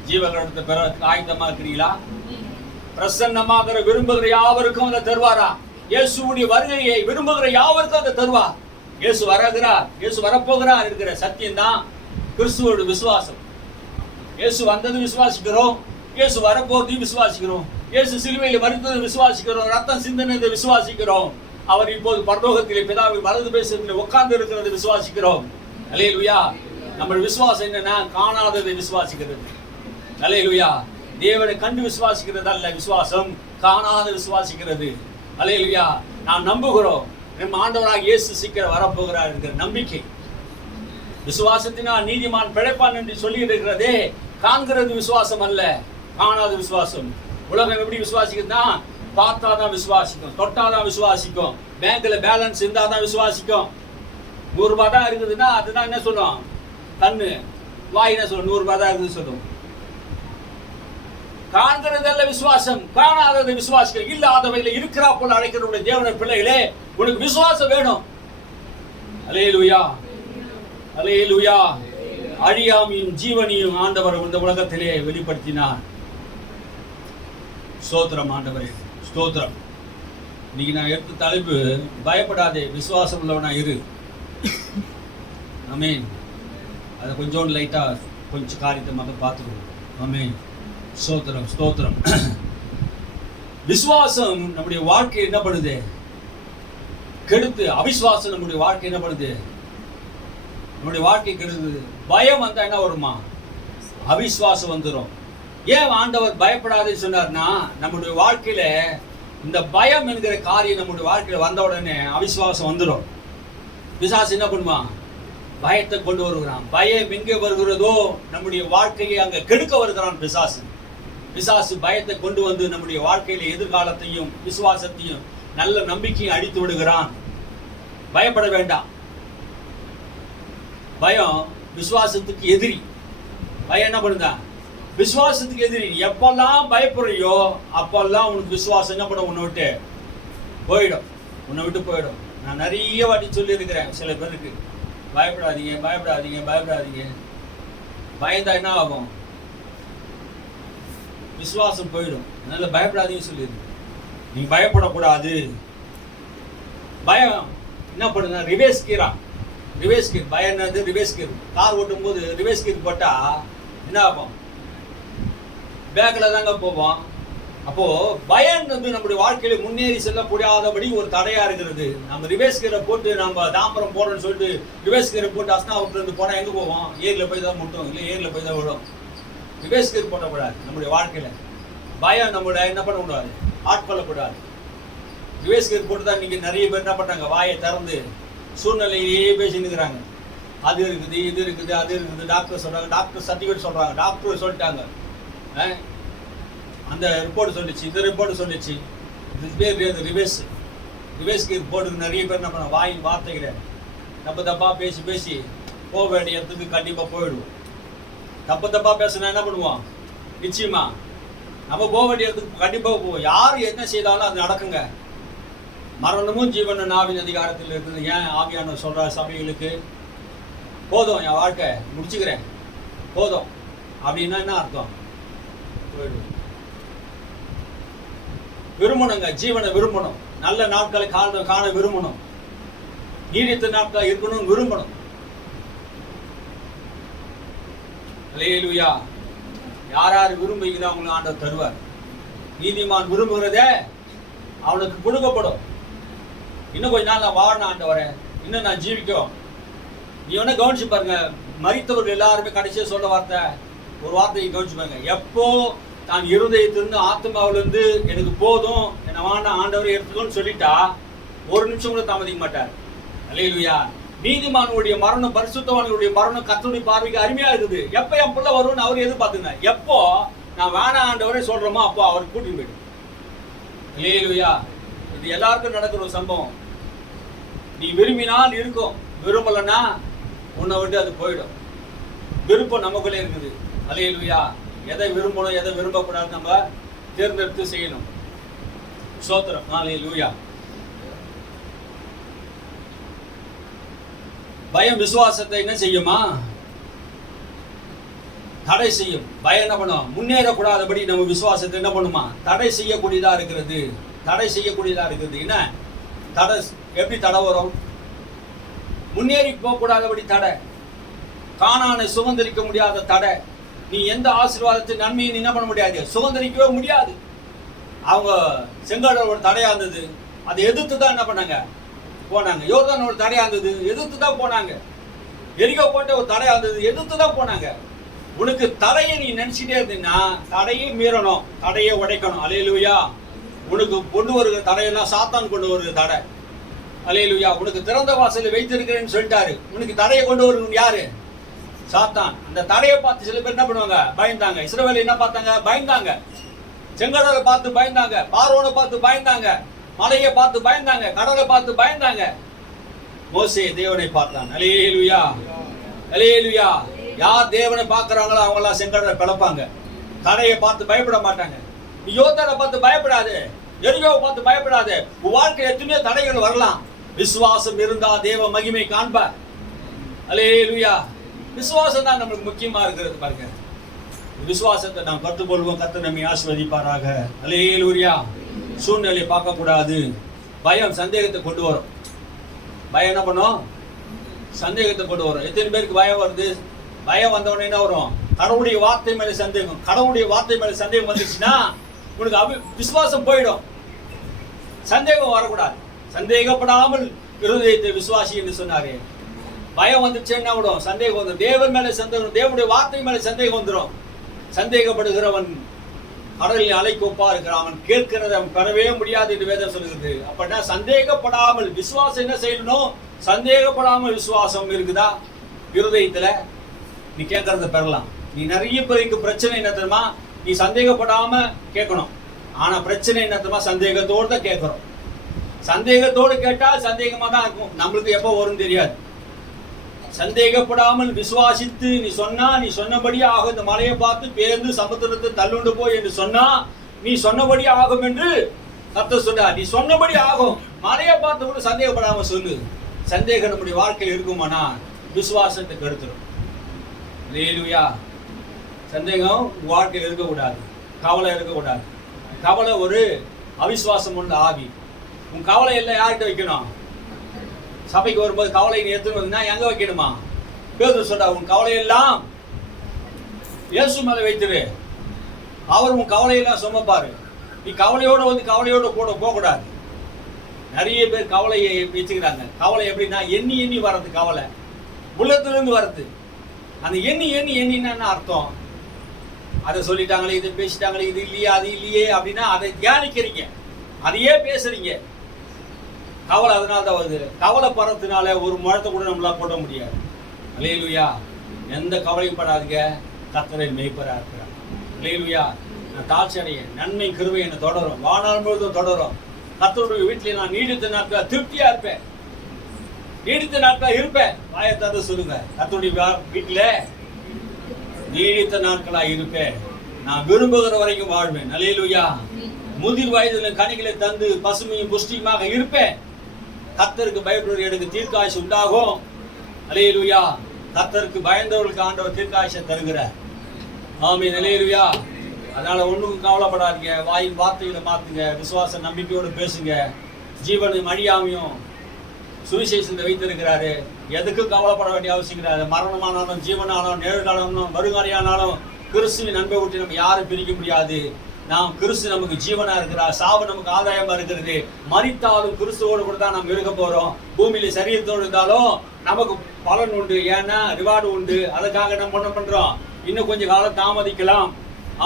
ஜீவ கிரீடத்தை பெற ஆயத்தமா இருக்கிறீங்களா? பிரசன்னமாக விரும்புகிற யாவருக்கும் அதை தருவாரா? இயேசுடைய வருகையை விரும்புகிற யாவருக்கும் அதை தருவார். இயேசு வருகிறார், இயேசு வரப்போகிறார் இருக்கிற சத்தியம் தான் கிறிஸ்துவோட விசுவாசம். இயேசு வந்தது விசுவாசிக்கிறோம், இயேசு வரப்போறதையும் விசுவாசிக்கிறோம், இயேசு சிலுவையில் மரித்ததை விசுவாசிக்கிறோம், ரத்தம் சிந்தனதை விசுவாசிக்கிறோம், அவர் இப்போது பரலோகத்திலே பிதாவின் வலது பேசத்தில் உட்கார்ந்து இருக்கிறதை விசுவாசிக்கிறோம். அல்லேலூயா. நம்ம விசுவாசம் என்னன்னா காணாததை விசுவாசிக்கிறது. அல்லேலூயா. தேவனை கண்டு விசுவாசிக்கிறது அல்ல விசுவாசம், காணாத விசுவாசிக்கிறது. அல்லேலூயா. நாம் நம்புகிறோம், நம்ம ஆண்டவராக இயேசு சீக்கிரம் வரப்போகிறார் என்கிற நம்பிக்கை. விசுவாசத்தினால் நீதிமான் பிழைப்பான் என்று சொல்லி இருக்கிறதே, காண்கிறது விசுவாசம் அல்ல, காணாத விசுவாசம். உலகம் எப்படி விசுவாசிக்குதுன்னா, பார்த்தாதான் விசுவாசிக்கும், தொட்டாதான் விசுவாசிக்கும், பேங்க்ல பேலன்ஸ் இருந்தாதான் விசுவாசிக்கும். 100 ரூபாய் தான் இருக்குதுன்னா அதுதான் என்ன சொல்லும், கண்ணு வாய் என்ன சொல்லும், 100 ரூபாய் தான் இருக்குது சொல்லும். காண்கிறதல்ல விசுவாசம், காணாததை விசுவாசிக்க இல்லாதவையில இருக்கிறா போல அழைக்கிற தேவன பிள்ளைகளே, உனக்கு விசுவாசம் வேணும். அல்லேலூயா. அல்லேலூயா. அழியாமையும் ஜீவனையும் ஆண்டவர் இந்த உலகத்திலே வெளிப்படுத்தினார். ஸ்தோத்திரம் ஆண்டவரே, ஸ்தோத்திரம். இன்னைக்கு நான் எடுத்த தலைப்பு, பயப்படாதே விசுவாசம் உள்ளவனா இரு. ஆமென். அதை கொஞ்சோண்டு லைட்டா கொஞ்சம் காரியத்தை மட்டும் பார்த்துக்கணும். ஆமென். ஸ்தோத்திரம், ஸ்தோத்திரம். விசுவாசம் நம்முடைய வாழ்க்கை என்ன பண்ணுது? கெடுத்து. அவிசுவாசம் நம்முடைய வாழ்க்கை என்ன பண்ணுது? நம்முடைய வாழ்க்கை கெடுது. பயம் வந்தா என்ன வருமா? அவிசுவாசம் வந்துடும். ஏன் ஆண்டவர் பயப்படாதுன்னு சொன்னார்னா, நம்முடைய வாழ்க்கையில இந்த பயம் என்கிற காரியம் நம்முடைய வாழ்க்கையில வந்த உடனே அவிசுவாசம் வந்துடும். பிசாசு என்ன பண்ணுவான்? பயத்தை கொண்டு வருகிறான். பயம் எங்கே வருகிறதோ நம்முடைய வாழ்க்கையை அங்க கெடுக்க வருகிறான் பிசாசு. பிசாசு பயத்தை கொண்டு வந்து நம்முடைய வாழ்க்கையில எதிர்காலத்தையும் விசுவாசத்தையும் நல்ல நம்பிக்கையும் அழித்து விடுகிறான். பயப்பட வேண்டாம். பயம் விசுவாசத்துக்கு எதிரி. பயம் என்ன பண்ணுதா? விசுவாசத்துக்கு எதிரி. எப்பெல்லாம் பயப்படுறியோ அப்பெல்லாம் உனக்கு விசுவாசம் என்ன பண்ண, உன்னை விட்டு போயிடும், உன்னை விட்டு போயிடும். நான் நிறைய வாட்டி சொல்லி இருக்கிறேன் சில பேருக்கு, பயப்படாதீங்க பயப்படாதீங்க பயப்படாதீங்க. பயந்தா என்ன ஆகும்? விசுவாசம் போயிடும். அதனால பயப்படாதீங்க சொல்லிடு. நீ பயப்படக்கூடாது. பயம் என்ன பண்ணுங்க? ரிவேஸ் கீரா. ரிவேஸ் கீர். பயம் என்னது? ரிவேஸ் கீர். கார் ஓட்டும் போது ரிவேஸ் கீர் போட்டா என்ன ஆகும்? பேக்கில் தாங்க போவோம். அப்போ பயம் வந்து நம்முடைய வாழ்க்கையில முன்னேறி செல்லக்கூடாதபடி ஒரு தடையா இருக்கிறது. நம்ம ரிவர்ஸ் கியரை போட்டு நம்ம தாம்பரம் போறோம்னு சொல்லிட்டு ரிவர்ஸ் கியரை போட்டு அஸ்னாவுக்கு இருந்து போனா எங்க போவோம்? ஏரியில் போய் தான் முட்டும், இல்லை ஏரியில் போய் தான் விடும். ரிவர்ஸ் கியர் போடக்கூடாது. நம்முடைய வாழ்க்கையில பயம் நம்மள என்ன பண்ணக்கூடாது, ஆட்கொள்ளக்கூடாது. ரிவர்ஸ் கியர் போட்டு தான் இன்னைக்கு நிறைய பேர் என்ன பண்ணாங்க, வாயை திறந்து சூழ்நிலையே பேசினுக்கிறாங்க. அது இருக்குது, இது இருக்குது, அது இருக்குது, டாக்டர் சொல்றாங்க, டாக்டர் சர்டிஃபிகேட் சொல்றாங்க, டாக்டர் சொல்லிட்டாங்க, அந்த ரிப்போர்ட் சொல்லிச்சு, இந்த ரிப்போர்ட் சொல்லிச்சு. இது பேர் ரிவர்ஸ் கியர் போர்டுக்கு நிறைய பேர் என்ன பண்ண வாய் வார்த்தைகிற தப்பா பேசி பேசி போக வேண்டிய இடத்துக்கு கண்டிப்பாக போயிடுவோம். தப்பா பேசினா என்ன பண்ணுவோம்? நிச்சயமா நம்ம போக வேண்டிய இடத்துக்கு கண்டிப்பாக போவோம். யார் என்ன செய்தாலும் அது நடக்குங்க. மரணமும் ஜீவனும் நாவின் அதிகாரத்தில் இருக்குது. ஏன் ஆவியானவர் சொல்ற சபைகளுக்கு போதும், என் வாழ்க்கை முடிச்சுக்கிறேன் போதும் அப்படின்னா என்ன அர்த்தம்? போயிடுவோம். விரும்பணுங்க, ஜீவனை விரும்பணும், நல்ல நாட்களை காண விரும்பணும், நீடித்த நாட்கள் இருக்கணும்னு விரும்பணும். அல்லேலூயா. யார் விரும்புகிறா அவங்களுக்கு ஆண்டவர் தருவார். நீதிமான் விரும்புகிறதே அவனுக்கு கொடுக்கப்படும். இன்னும் கொஞ்ச நாள் நான் வாழணும் ஆண்டவரே, இன்னும் நான் ஜீவிக்கும். நீ வேணா கவனிச்சு பாருங்க, மரித்தவர்கள் எல்லாருமே கடைசியாக சொல்ல ஒரு வார்த்தையை கவனிச்சு பாருங்க. எப்போ தான் இருதயத்திலிருந்து ஆத்மாவிலிருந்து எனக்கு போதும், என்னை வாண்ட ஆண்டவரை எடுத்துக்கோன்னு சொல்லிட்டா ஒரு நிமிஷம் கூட தாமதிக்க மாட்டார். அல்லேலூயா. நீதிமானுடைய மரணம், பரிசுத்தவானுடைய மரணம் கர்த்தருடைய பார்வைக்கு அருமையா இருக்குது. எப்போ என் பிள்ளை வரும்னு அவர் எதிர்பார்த்துங்க. எப்போ நான் வேணா ஆண்டவரே சொல்றோமோ அப்போ அவர் கூட்டிட்டு போயிடும். அல்லேலூயா. இது எல்லாருக்கும் நடக்கிற ஒரு சம்பவம். நீ விரும்பினால் இருக்கும், விரும்பலைன்னா உன்னை விட்டு அது போயிடும். விருப்பம் நமக்குள்ளே இருக்குது. அல்லேலூயா. எதை விரும்பணும், எதை விரும்பக்கூடாது நம்ம தேர்ந்தெடுத்து செய்யணும். ஸ்தோத்திரம். அல்லேலூயா. பயம் விசுவாசத்தை என்ன செய்யுமா? தடை செய்யும். பயம் என்ன பண்ணும்? முன்னேறக்கூடாதபடி நம்ம விசுவாசத்தை என்ன பண்ணுமா? தடை செய்யக்கூடியதா இருக்கிறது. தடை செய்யக்கூடியதா இருக்கிறது. என்ன தடை? எப்படி தடை வரும்? முன்னேறி போகக்கூடாதபடி தடை, கானானை சுதந்திரிக்க முடியாத தடை. நீ எந்த ஆசீர்வாதத்தின் நன்மையை நீ என்ன பண்ண முடியாது, சுதந்திரிக்கவே முடியாது. அவங்க செங்கடல் ஒரு தடையா இருந்தது, அதை எதிர்த்து தான் என்ன பண்ணாங்க, போனாங்க. யோர்தான் ஒரு தடையா இருந்தது, எதிர்த்து தான் போனாங்க. எரிகோ கோட்டை ஒரு தடையா இருந்தது, எதிர்த்து தான் போனாங்க. உனக்கு தடையை நீ நினைச்சிட்டே இருந்தீங்கன்னா தடையை மீறணும், தடையை உடைக்கணும். அல்லேலூயா. உனக்கு கொண்டு வருகிற தடையெல்லாம் சாத்தான் கொண்டு வருகிற தடை. அல்லேலூயா. உனக்கு திறந்த வாசலை வைத்திருக்கிறேன்னு சொல்லிட்டாரு. உனக்கு தடையை கொண்டு வருவது யாரு? சாத்தான். அந்த தடையை பார்த்து சில பேர் என்ன பண்ணுவாங்க, பயந்தாங்க. இஸ்ரவேல் என்ன பார்த்தாங்க, பயந்தாங்க. செங்கடலை பார்த்து பயந்தாங்க, பார்வோனை பார்த்து பயந்தாங்க, மலையை பார்த்து பயந்தாங்க, கடலை பார்த்து பயந்தாங்க. மோசே தேவனை பார்த்தான். அல்லேலூயா. அல்லேலூயா. யார் தேவனை பார்க்கறாங்களோ அவங்க எல்லாம் செங்கடலை பிளப்பாங்க. தடையை பார்த்து பயப்பட மாட்டாங்க. நீ யோர்தானை பார்த்து பயப்படாது, எரிகோவை பார்த்து பயப்படாது. உன் வாழ்க்கை எத்தனையோ தடைகள் வரலாம். விசுவாசம் இருந்தா தேவ மகிமை காண்பார். அல்லேலூயா. விசுவாசம் தான் நம்மளுக்கு முக்கியமா இருக்கிறது. பாருங்க, விசுவாசத்தை நாம் கற்றுக்கொள்வோம். கர்த்தர் நம்மை ஆசீர்வதிப்பாராக. அல்லேலூயா. சூழ்நிலையை பார்க்க கூடாது. பயம் சந்தேகத்தை கொண்டு வரும். பயம் என்ன பண்ணும்? சந்தேகத்தை கொண்டு வரும். எத்தனை பேருக்கு பயம் வருது? பயம் வந்தவொடனே என்ன வரும்? கடவுளுடைய வார்த்தை மேல சந்தேகம். கடவுளுடைய வார்த்தை மேல சந்தேகம் வந்துச்சுன்னா உனக்கு விசுவாசம் போயிடும். சந்தேகம் வரக்கூடாது. சந்தேகப்படாமல் இருதயத்தை விசுவாசி என்று சொன்னாரே. பயம் வந்துச்சுன்னா விடும், சந்தேகம் வந்துடும். தேவன் மேல சந்தேகம், தேவனுடைய வார்த்தை மேல சந்தேகம் வந்துடும். சந்தேகப்படுகிறவன் கடலில் அலைக்கு ஒப்பா இருக்கிறான். அவன் கேட்கிறத அவன் பெறவே முடியாது என்று வேதம் சொல்லுகிறது. அப்படின்னா சந்தேகப்படாமல் விசுவாசம் என்ன செய்யணும்? சந்தேகப்படாமல் விசுவாசம் இருக்குதா இருதயத்துல? நீ கேட்கறத பெறலாம். நீ நிறைய பேருக்கு பிரச்சனை என்ன தெரியுமா? நீ சந்தேகப்படாம கேட்கணும். ஆனா பிரச்சனை என்ன தெரியுமா? சந்தேகத்தோடு தான் கேட்கிறோம். சந்தேகத்தோடு கேட்டால் சந்தேகமா தான் இருக்கும். நம்மளுக்கு எப்போ வரும் தெரியாது. சந்தேகப்படாமல் விசுவாசித்து நீ சொன்னா, நீ சொன்னபடி ஆகும். இந்த மலையை பார்த்து பேர்ந்து சமுத்திரத்தை தள்ளுண்டு போய் என்று சொன்னா நீ சொன்னபடி ஆகும் என்று கர்த்தர் சொன்னார். நீ சொன்னபடி ஆகும். மலையை பார்த்து கூட சந்தேகப்படாம சொல்லு. சந்தேகம் நம்முடைய வாழ்க்கையில் இருக்குமானா விசுவாசத்தை கெடுத்துடும். அல்லேலூயா. சந்தேகம் வாழ்க்கையில் இருக்கக்கூடாது. கவலை இருக்கக்கூடாது. கவலை ஒரு அவிசுவாசம் உள்ள ஆவி. உன் கவலை எல்லாம் யார்கிட்ட வைக்கணும்? சபைக்கு வரும்போது கவலை நீ எடுத்துன்னு வந்தா எங்க வைக்கணுமா? பேதுரு சொல்றா, உன் கவலையெல்லாம் இயேசு மேல வைத்துரு, அவர் உன் கவலையெல்லாம் சுமப்பாரு. நீ கவலையோட வந்து கவலையோட கூட போகக்கூடாது. நிறைய பேர் கவலையை வச்சுக்கிறாங்க. கவலை எப்படின்னா எண்ணி எண்ணி வர்றது கவலை, உள்ளத்திலிருந்து வர்றது. அந்த எண்ணி எண்ணி எண்ணின்னா என்ன அர்த்தம்? அதை சொல்லிட்டாங்களே, இதை பேசிட்டாங்களே, இது இல்லையே அது இல்லையே அப்படின்னா அதை தியானிக்கிறீங்க, அதையே பேசுறீங்க. கவலை அதனால தான் வருது. கவலைப்படுறதுனால ஒரு முழத்தை கூட நம்மளால போட முடியாது. அல்லேலூயா. எந்த கவலையும் படாதீங்க, கர்த்தரின் மேய்ப்பராக இருக்கிறார். அல்லேலூயா. நான் தாழ்ச்சி அடைய, நன்மை கிருபை என்னை தொடரும், வாழ்நாள் முழுவதும் தொடரும். கர்த்தருடைய வீட்டில் நான் நீடித்த நாட்கள் திருப்தியா இருப்பேன், நீடித்த நாட்கள் இருப்பேன். வாயை தந்து சொல்லுங்க, கர்த்தருடைய வீட்டில் நீடித்த நாட்களா இருப்பேன், நான் விரும்புகிற வரைக்கும் வாழ்வேன். அல்லேலூயா. முதிர் வயதுல கனிகளை தந்து பசுமையும் புஷ்டியுமாக இருப்பேன். கர்த்தருக்கு பயப்படுற எனக்கு தீர்க்காயுசு உண்டாகும். அல்லேலூயா. கர்த்தருக்கு பயந்தவர்களுக்கு ஆண்டவர் தீர்க்காயுசை தருகிறார். ஆமென். அல்லேலூயா. அதனால ஒண்ணுக்கும் கவலைப்படாதீங்க. வாயின் வார்த்தைகளை மாத்துங்க, விசுவாச நம்பிக்கையோடு பேசுங்க. ஜீவனும் அழியாமையும் சுவிசேஷத்தை வைத்திருக்கிறாரு. எதுக்கும் கவலைப்பட வேண்டிய அவசியம் கிடையாது. மரணமானாலும் ஜீவனானாலும் நிகழ்காலமும் வருங்காலியானாலும் கிறிஸ்துவின் அன்பை விட்டு நம்ம யாரும் பிரிக்க முடியாது. நாம் கிறிஸ்து நமக்கு ஜீவனா இருக்கிறார், சாவு நமக்கு ஆதாயமா இருக்கிறது. மரித்தாலும் கிறிஸ்துவோடு கூட தான் நம்ம இருக்க போறோம். பூமியில சரீரத்தோடு இருந்தாலும் நமக்கு பலன் உண்டு, ஏன்னா ரிவார்டு உண்டு. அதுக்காக நம்ம என்ன பண்றோம், இன்னும் கொஞ்சம் காலம் தாமதிக்கலாம்.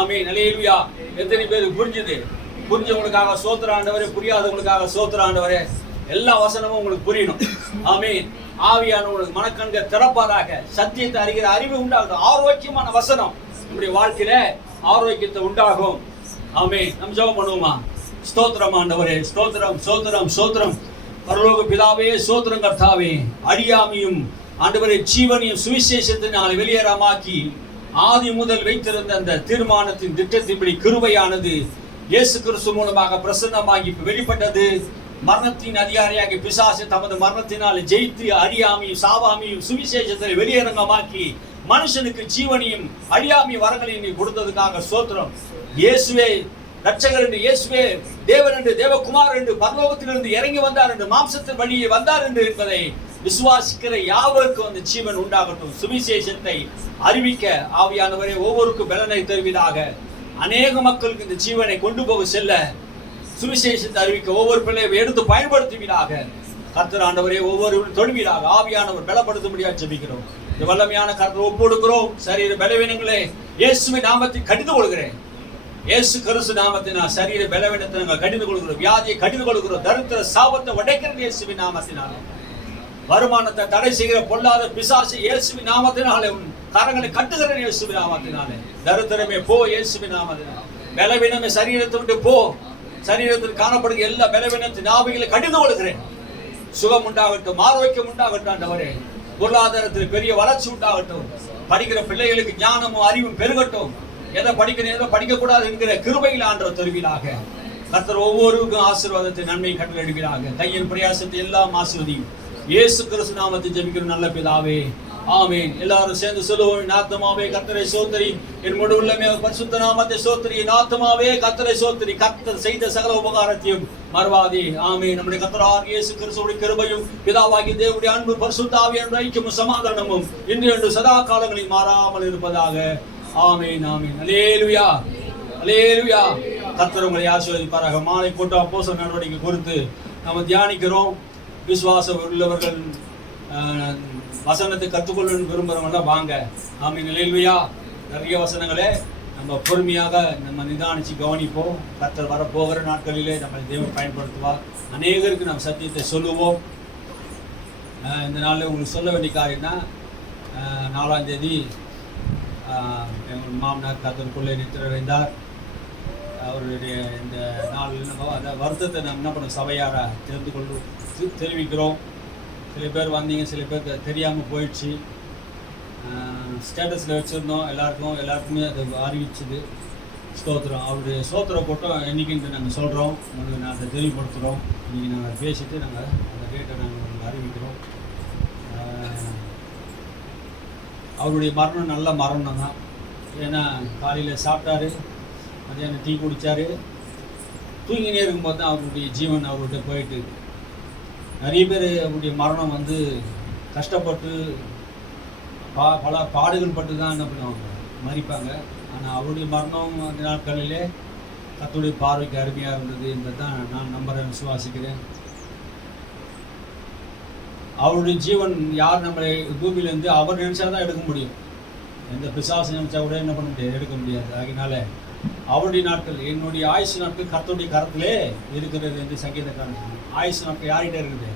ஆமென். அல்லேலூயா. எத்தனை பேருக்கு புரிஞ்சுது? புரிஞ்சவங்களுக்காக சோத்திர ஆண்டவரே, புரியாதவங்களுக்காக சோத்திர ஆண்டவரே. எல்லா வசனமும் உங்களுக்கு புரியணும். ஆமென். ஆவியானவங்களுக்கு மனக்கண்க திறப்பாராக, சத்தியத்தை அறிகிற அறிவு உண்டாகும். ஆரோக்கியமான வசனம் நம்முடைய வாழ்க்கையில ஆரோக்கியத்தை உண்டாகும். ஆமென். நம்ம ஜெபம் பண்ணுவோமா? ஸ்தோத்திரம் ஆண்டவரே, ஸ்தோத்திரம் ஸ்தோத்திரம் ஸ்தோத்திரம். பரலோக பிதாவே, ஸ்தோத்திரம் கர்த்தாவே. அழியாமையும் ஆண்டவரே ஜீவனையும் சுவிசேஷத்தினால் வெளியேறமாக்கி ஆதி முதல் வைத்திருந்த அந்த தீர்மானத்தின் திட்டத்தின்படி கிருபையானது இயேசு கிறிஸ்து மூலமாக பிரசன்னமாகி வெளிப்பட்டது. மரணத்தின் அதிகாரியாக பிசாசு தமது மரணத்தினால் ஜெயித்து அழியாமையும் சாவாமையும் சுவிசேஷத்தை வெளியரங்கமாக்கி மனுஷனுக்கு ஜீவனையும் அழியாமை வரங்களையும் கொடுத்ததுக்காக ஸ்தோத்திரம். இயேசுவே ரட்சகர் என்று, இயேசுவே தேவன் என்று, தேவகுமார் என்று, பரலோகத்திலிருந்து இறங்கி வந்தார் என்று, மாம்சத்தின் வழியே வந்தார் என்று என்பதை விசுவாசிக்கிற யாவருக்கும் அந்த ஜீவன் உண்டாகட்டும். சுவிசேஷத்தை அறிவிக்க ஆவியானவரே ஒவ்வொருக்கும் பலனை தருவீராக. அநேக மக்களுக்கு இந்த ஜீவனை கொண்டு போக செல்ல சுவிசேஷத்தை அறிவிக்க ஒவ்வொரு பிள்ளையை எடுத்து பயன்படுத்துவீராக. கர்த்தர் ஆண்டவரே ஒவ்வொரு தொழுவீராக. ஆவியானவர் பலப்படுத்தும்படியாக ஜெபிக்கிறோம். இந்த வல்லமையான கர்த்தர் ஒப்புடுக்கிறோம். சரீர பலவீனங்களே இயேசுவின் நாமத்தை கடிந்து கொள்கிறேன். இயேசு கிறிஸ்து நாமத்தினால் சரீர பலவீனத்தை நாங்கள் கடிந்து கொள்கிறோம், வியாதியை கடிந்து கொள்கிறோம், தரித்திர சாபத்தை உடைக்கிறது இயேசுவின் நாமத்தினால. வருமானத்தை தடை செய்கிற பொல்லாத பிசாசு இயேசுவின் நாமத்தினாலே உன் கரங்களை கட்டுகிற இயேசுவின் நாமத்தினாலே. தரித்திரமே போ இயேசுவின் நாமத்தினாலே. பலவீனமே சரீரத்தை விட்டு போ. சரீரத்தில் காணப்படுகிற எல்லா பலவீனத்தின் ஆவிகளை கடிந்து கொள்கிறேன். சுகம் உண்டாகட்டும், ஆரோக்கியம் உண்டாகட்டும் ஆண்டவரே. பொருளாதாரத்தில் பெரிய வளர்ச்சி உண்டாகட்டும். படிக்கிற பிள்ளைகளுக்கு ஞானமும் அறிவும் பெருகட்டும். எதை படிக்கணும் எதை படிக்கக்கூடாது என்கிற கிருபையில் ஆண்டவர் தருவீராக. கர்த்தர் ஒவ்வொருவருக்கும் ஆசீர்வாதத்தை நன்மை கட்டளையிடுவீராக. கையின் பிரயாசத்தை எல்லாம் ஆசீர்வதியும். இயேசு கிறிஸ்து நாமத்தை ஜெபிக்கிற நல்ல பிதாவே, ஆமென். எல்லாரும் சேர்ந்து சொல்லுவோம். என் ஆத்துமாவே கர்த்தரை சோத்திரி, என் முழு உள்ளமே பரிசுத்த நாமத்தை சோத்திரி. என் ஆத்துமாவே கர்த்தரை சோத்திரி, கர்த்தர் செய்த சகல உபகாரத்தையும் மறவாதே. ஆமென். நம்முடைய கர்த்தராகிய இயேசு கிறிஸ்துவுடைய கிருபையும் பிதாவாகிய தேவனுடைய அன்பு பரிசுத்த ஆவியானவருடைய ஐக்கியமும் சமாதானமும் இன்று என்று சதா காலங்களில் மாறாமல் இருப்பதாக. ஆமென். ஆமென். அல்லேலூயா. அல்லேலூயா. கர்த்தர் உங்களை ஆசீர்வதிப்பாராக. மாலை போட்டு அப்போஸ்தலர் நடவடிக்கை குறித்து நாம் தியானிக்கிறோம். விசுவாசம் உள்ளவர்கள் வசனத்தை கற்றுக்கொள்ள விரும்புகிறவங்களாம் வாங்க. ஆமென். அல்லேலூயா. நிறைய வசனங்களே நம்ம பொறுமையாக நம்ம நிதானிச்சு கவனிப்போம். கர்த்தர் வரப்போகிற நாட்களிலே நம்ம தேவன் பயன்படுத்துவார். அநேகருக்கு நம்ம சத்தியத்தை சொல்லுவோம். இந்த நாளில் உங்களுக்கு சொல்ல வேண்டிய காரியம்னா, 4ஆம் தேதி எங்கள் மாமனார் கர்த்தருக்குள்ளே நித்திரைந்தார். அவருடைய இந்த நாளில் நம்ம அந்த வருத்தத்தை நம்ம என்ன பண்ண சபையார தெரிவிக்கிறோம். சில பேர் வந்தீங்க, சில பேருக்கு தெரியாமல் போயிடுச்சு. ஸ்டேட்டஸில் வச்சுருந்தோம், எல்லாருக்குமே அது அறிவிச்சுது. ஸ்தோத்திரம். அவருடைய ஸ்தோத்திர கூட்டம் என்றைக்குன்னு நாங்கள் சொல்கிறோம், உங்களுக்கு நாங்கள் அதை தெளிவுபடுத்துகிறோம். இன்றைக்கி நாங்கள் பேசிவிட்டு நாங்கள் அந்த டேட்டை நாங்கள் உங்களுக்கு அறிவிக்கிறோம். அவருடைய மரணம் நல்ல மரணம் தான். ஏன்னா காலையில் சாப்பிட்டாரு, மதியானம் டீ குடித்தார், தூங்கினே இருக்கும்போது தான் அவருடைய ஜீவன் அவர்கிட்ட போயிட்டு. நிறைய பேர் அவருடைய மரணம் வந்து கஷ்டப்பட்டு பல பாடுகள் பட்டு தான் என்ன பண்ணுவாங்க, மறிப்பாங்க. ஆனால் அவருடைய மரணம் அந்த நாட்களிலே கர்த்தருடைய பார்வைக்கு அருமையாக இருந்தது என்பது தான் நான் நம்புறேன், விசுவாசிக்கிறேன். அவருடைய ஜீவன் யார் நம்மளை பூமியிலேருந்து அவர் நினைச்சா தான் எடுக்க முடியும். எந்த பிசாசு நினைச்சா கூட என்ன பண்ண முடியாது, எடுக்க முடியாது. அதனால அவருடைய நாட்கள், என்னுடைய ஆயுசு நாட்கள் கர்த்தருடைய கரத்திலே இருக்கிறது என்று சங்கீதக்காரன் சொன்னான். ஆயுசு நாட்கள் யார்கிட்ட இருக்குது?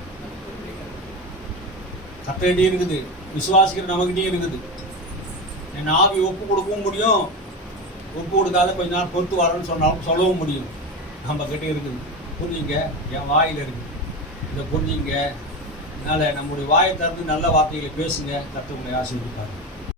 கர்த்தர்கிட்டே இருக்குது. விசுவாசிக்கிற நம்மகிட்டே இருக்குது. என் ஆவி ஒப்பு கொடுக்கவும் முடியும், ஒப்பு கொடுக்காத கொஞ்ச நாள் பொறுத்து வரேன்னு சொன்னாலும் சொல்லவும் முடியும். நம்ம கிட்டே இருக்குது. புரிஞ்சுங்க, என் வாயில் இருக்குது, இதை புரிஞ்சுங்க. அதனால் நம்முடைய வாயை திறந்து நல்ல வார்த்தைகளை பேசுங்க. கர்த்தர் உங்களை ஆசீர்வதிப்பார்.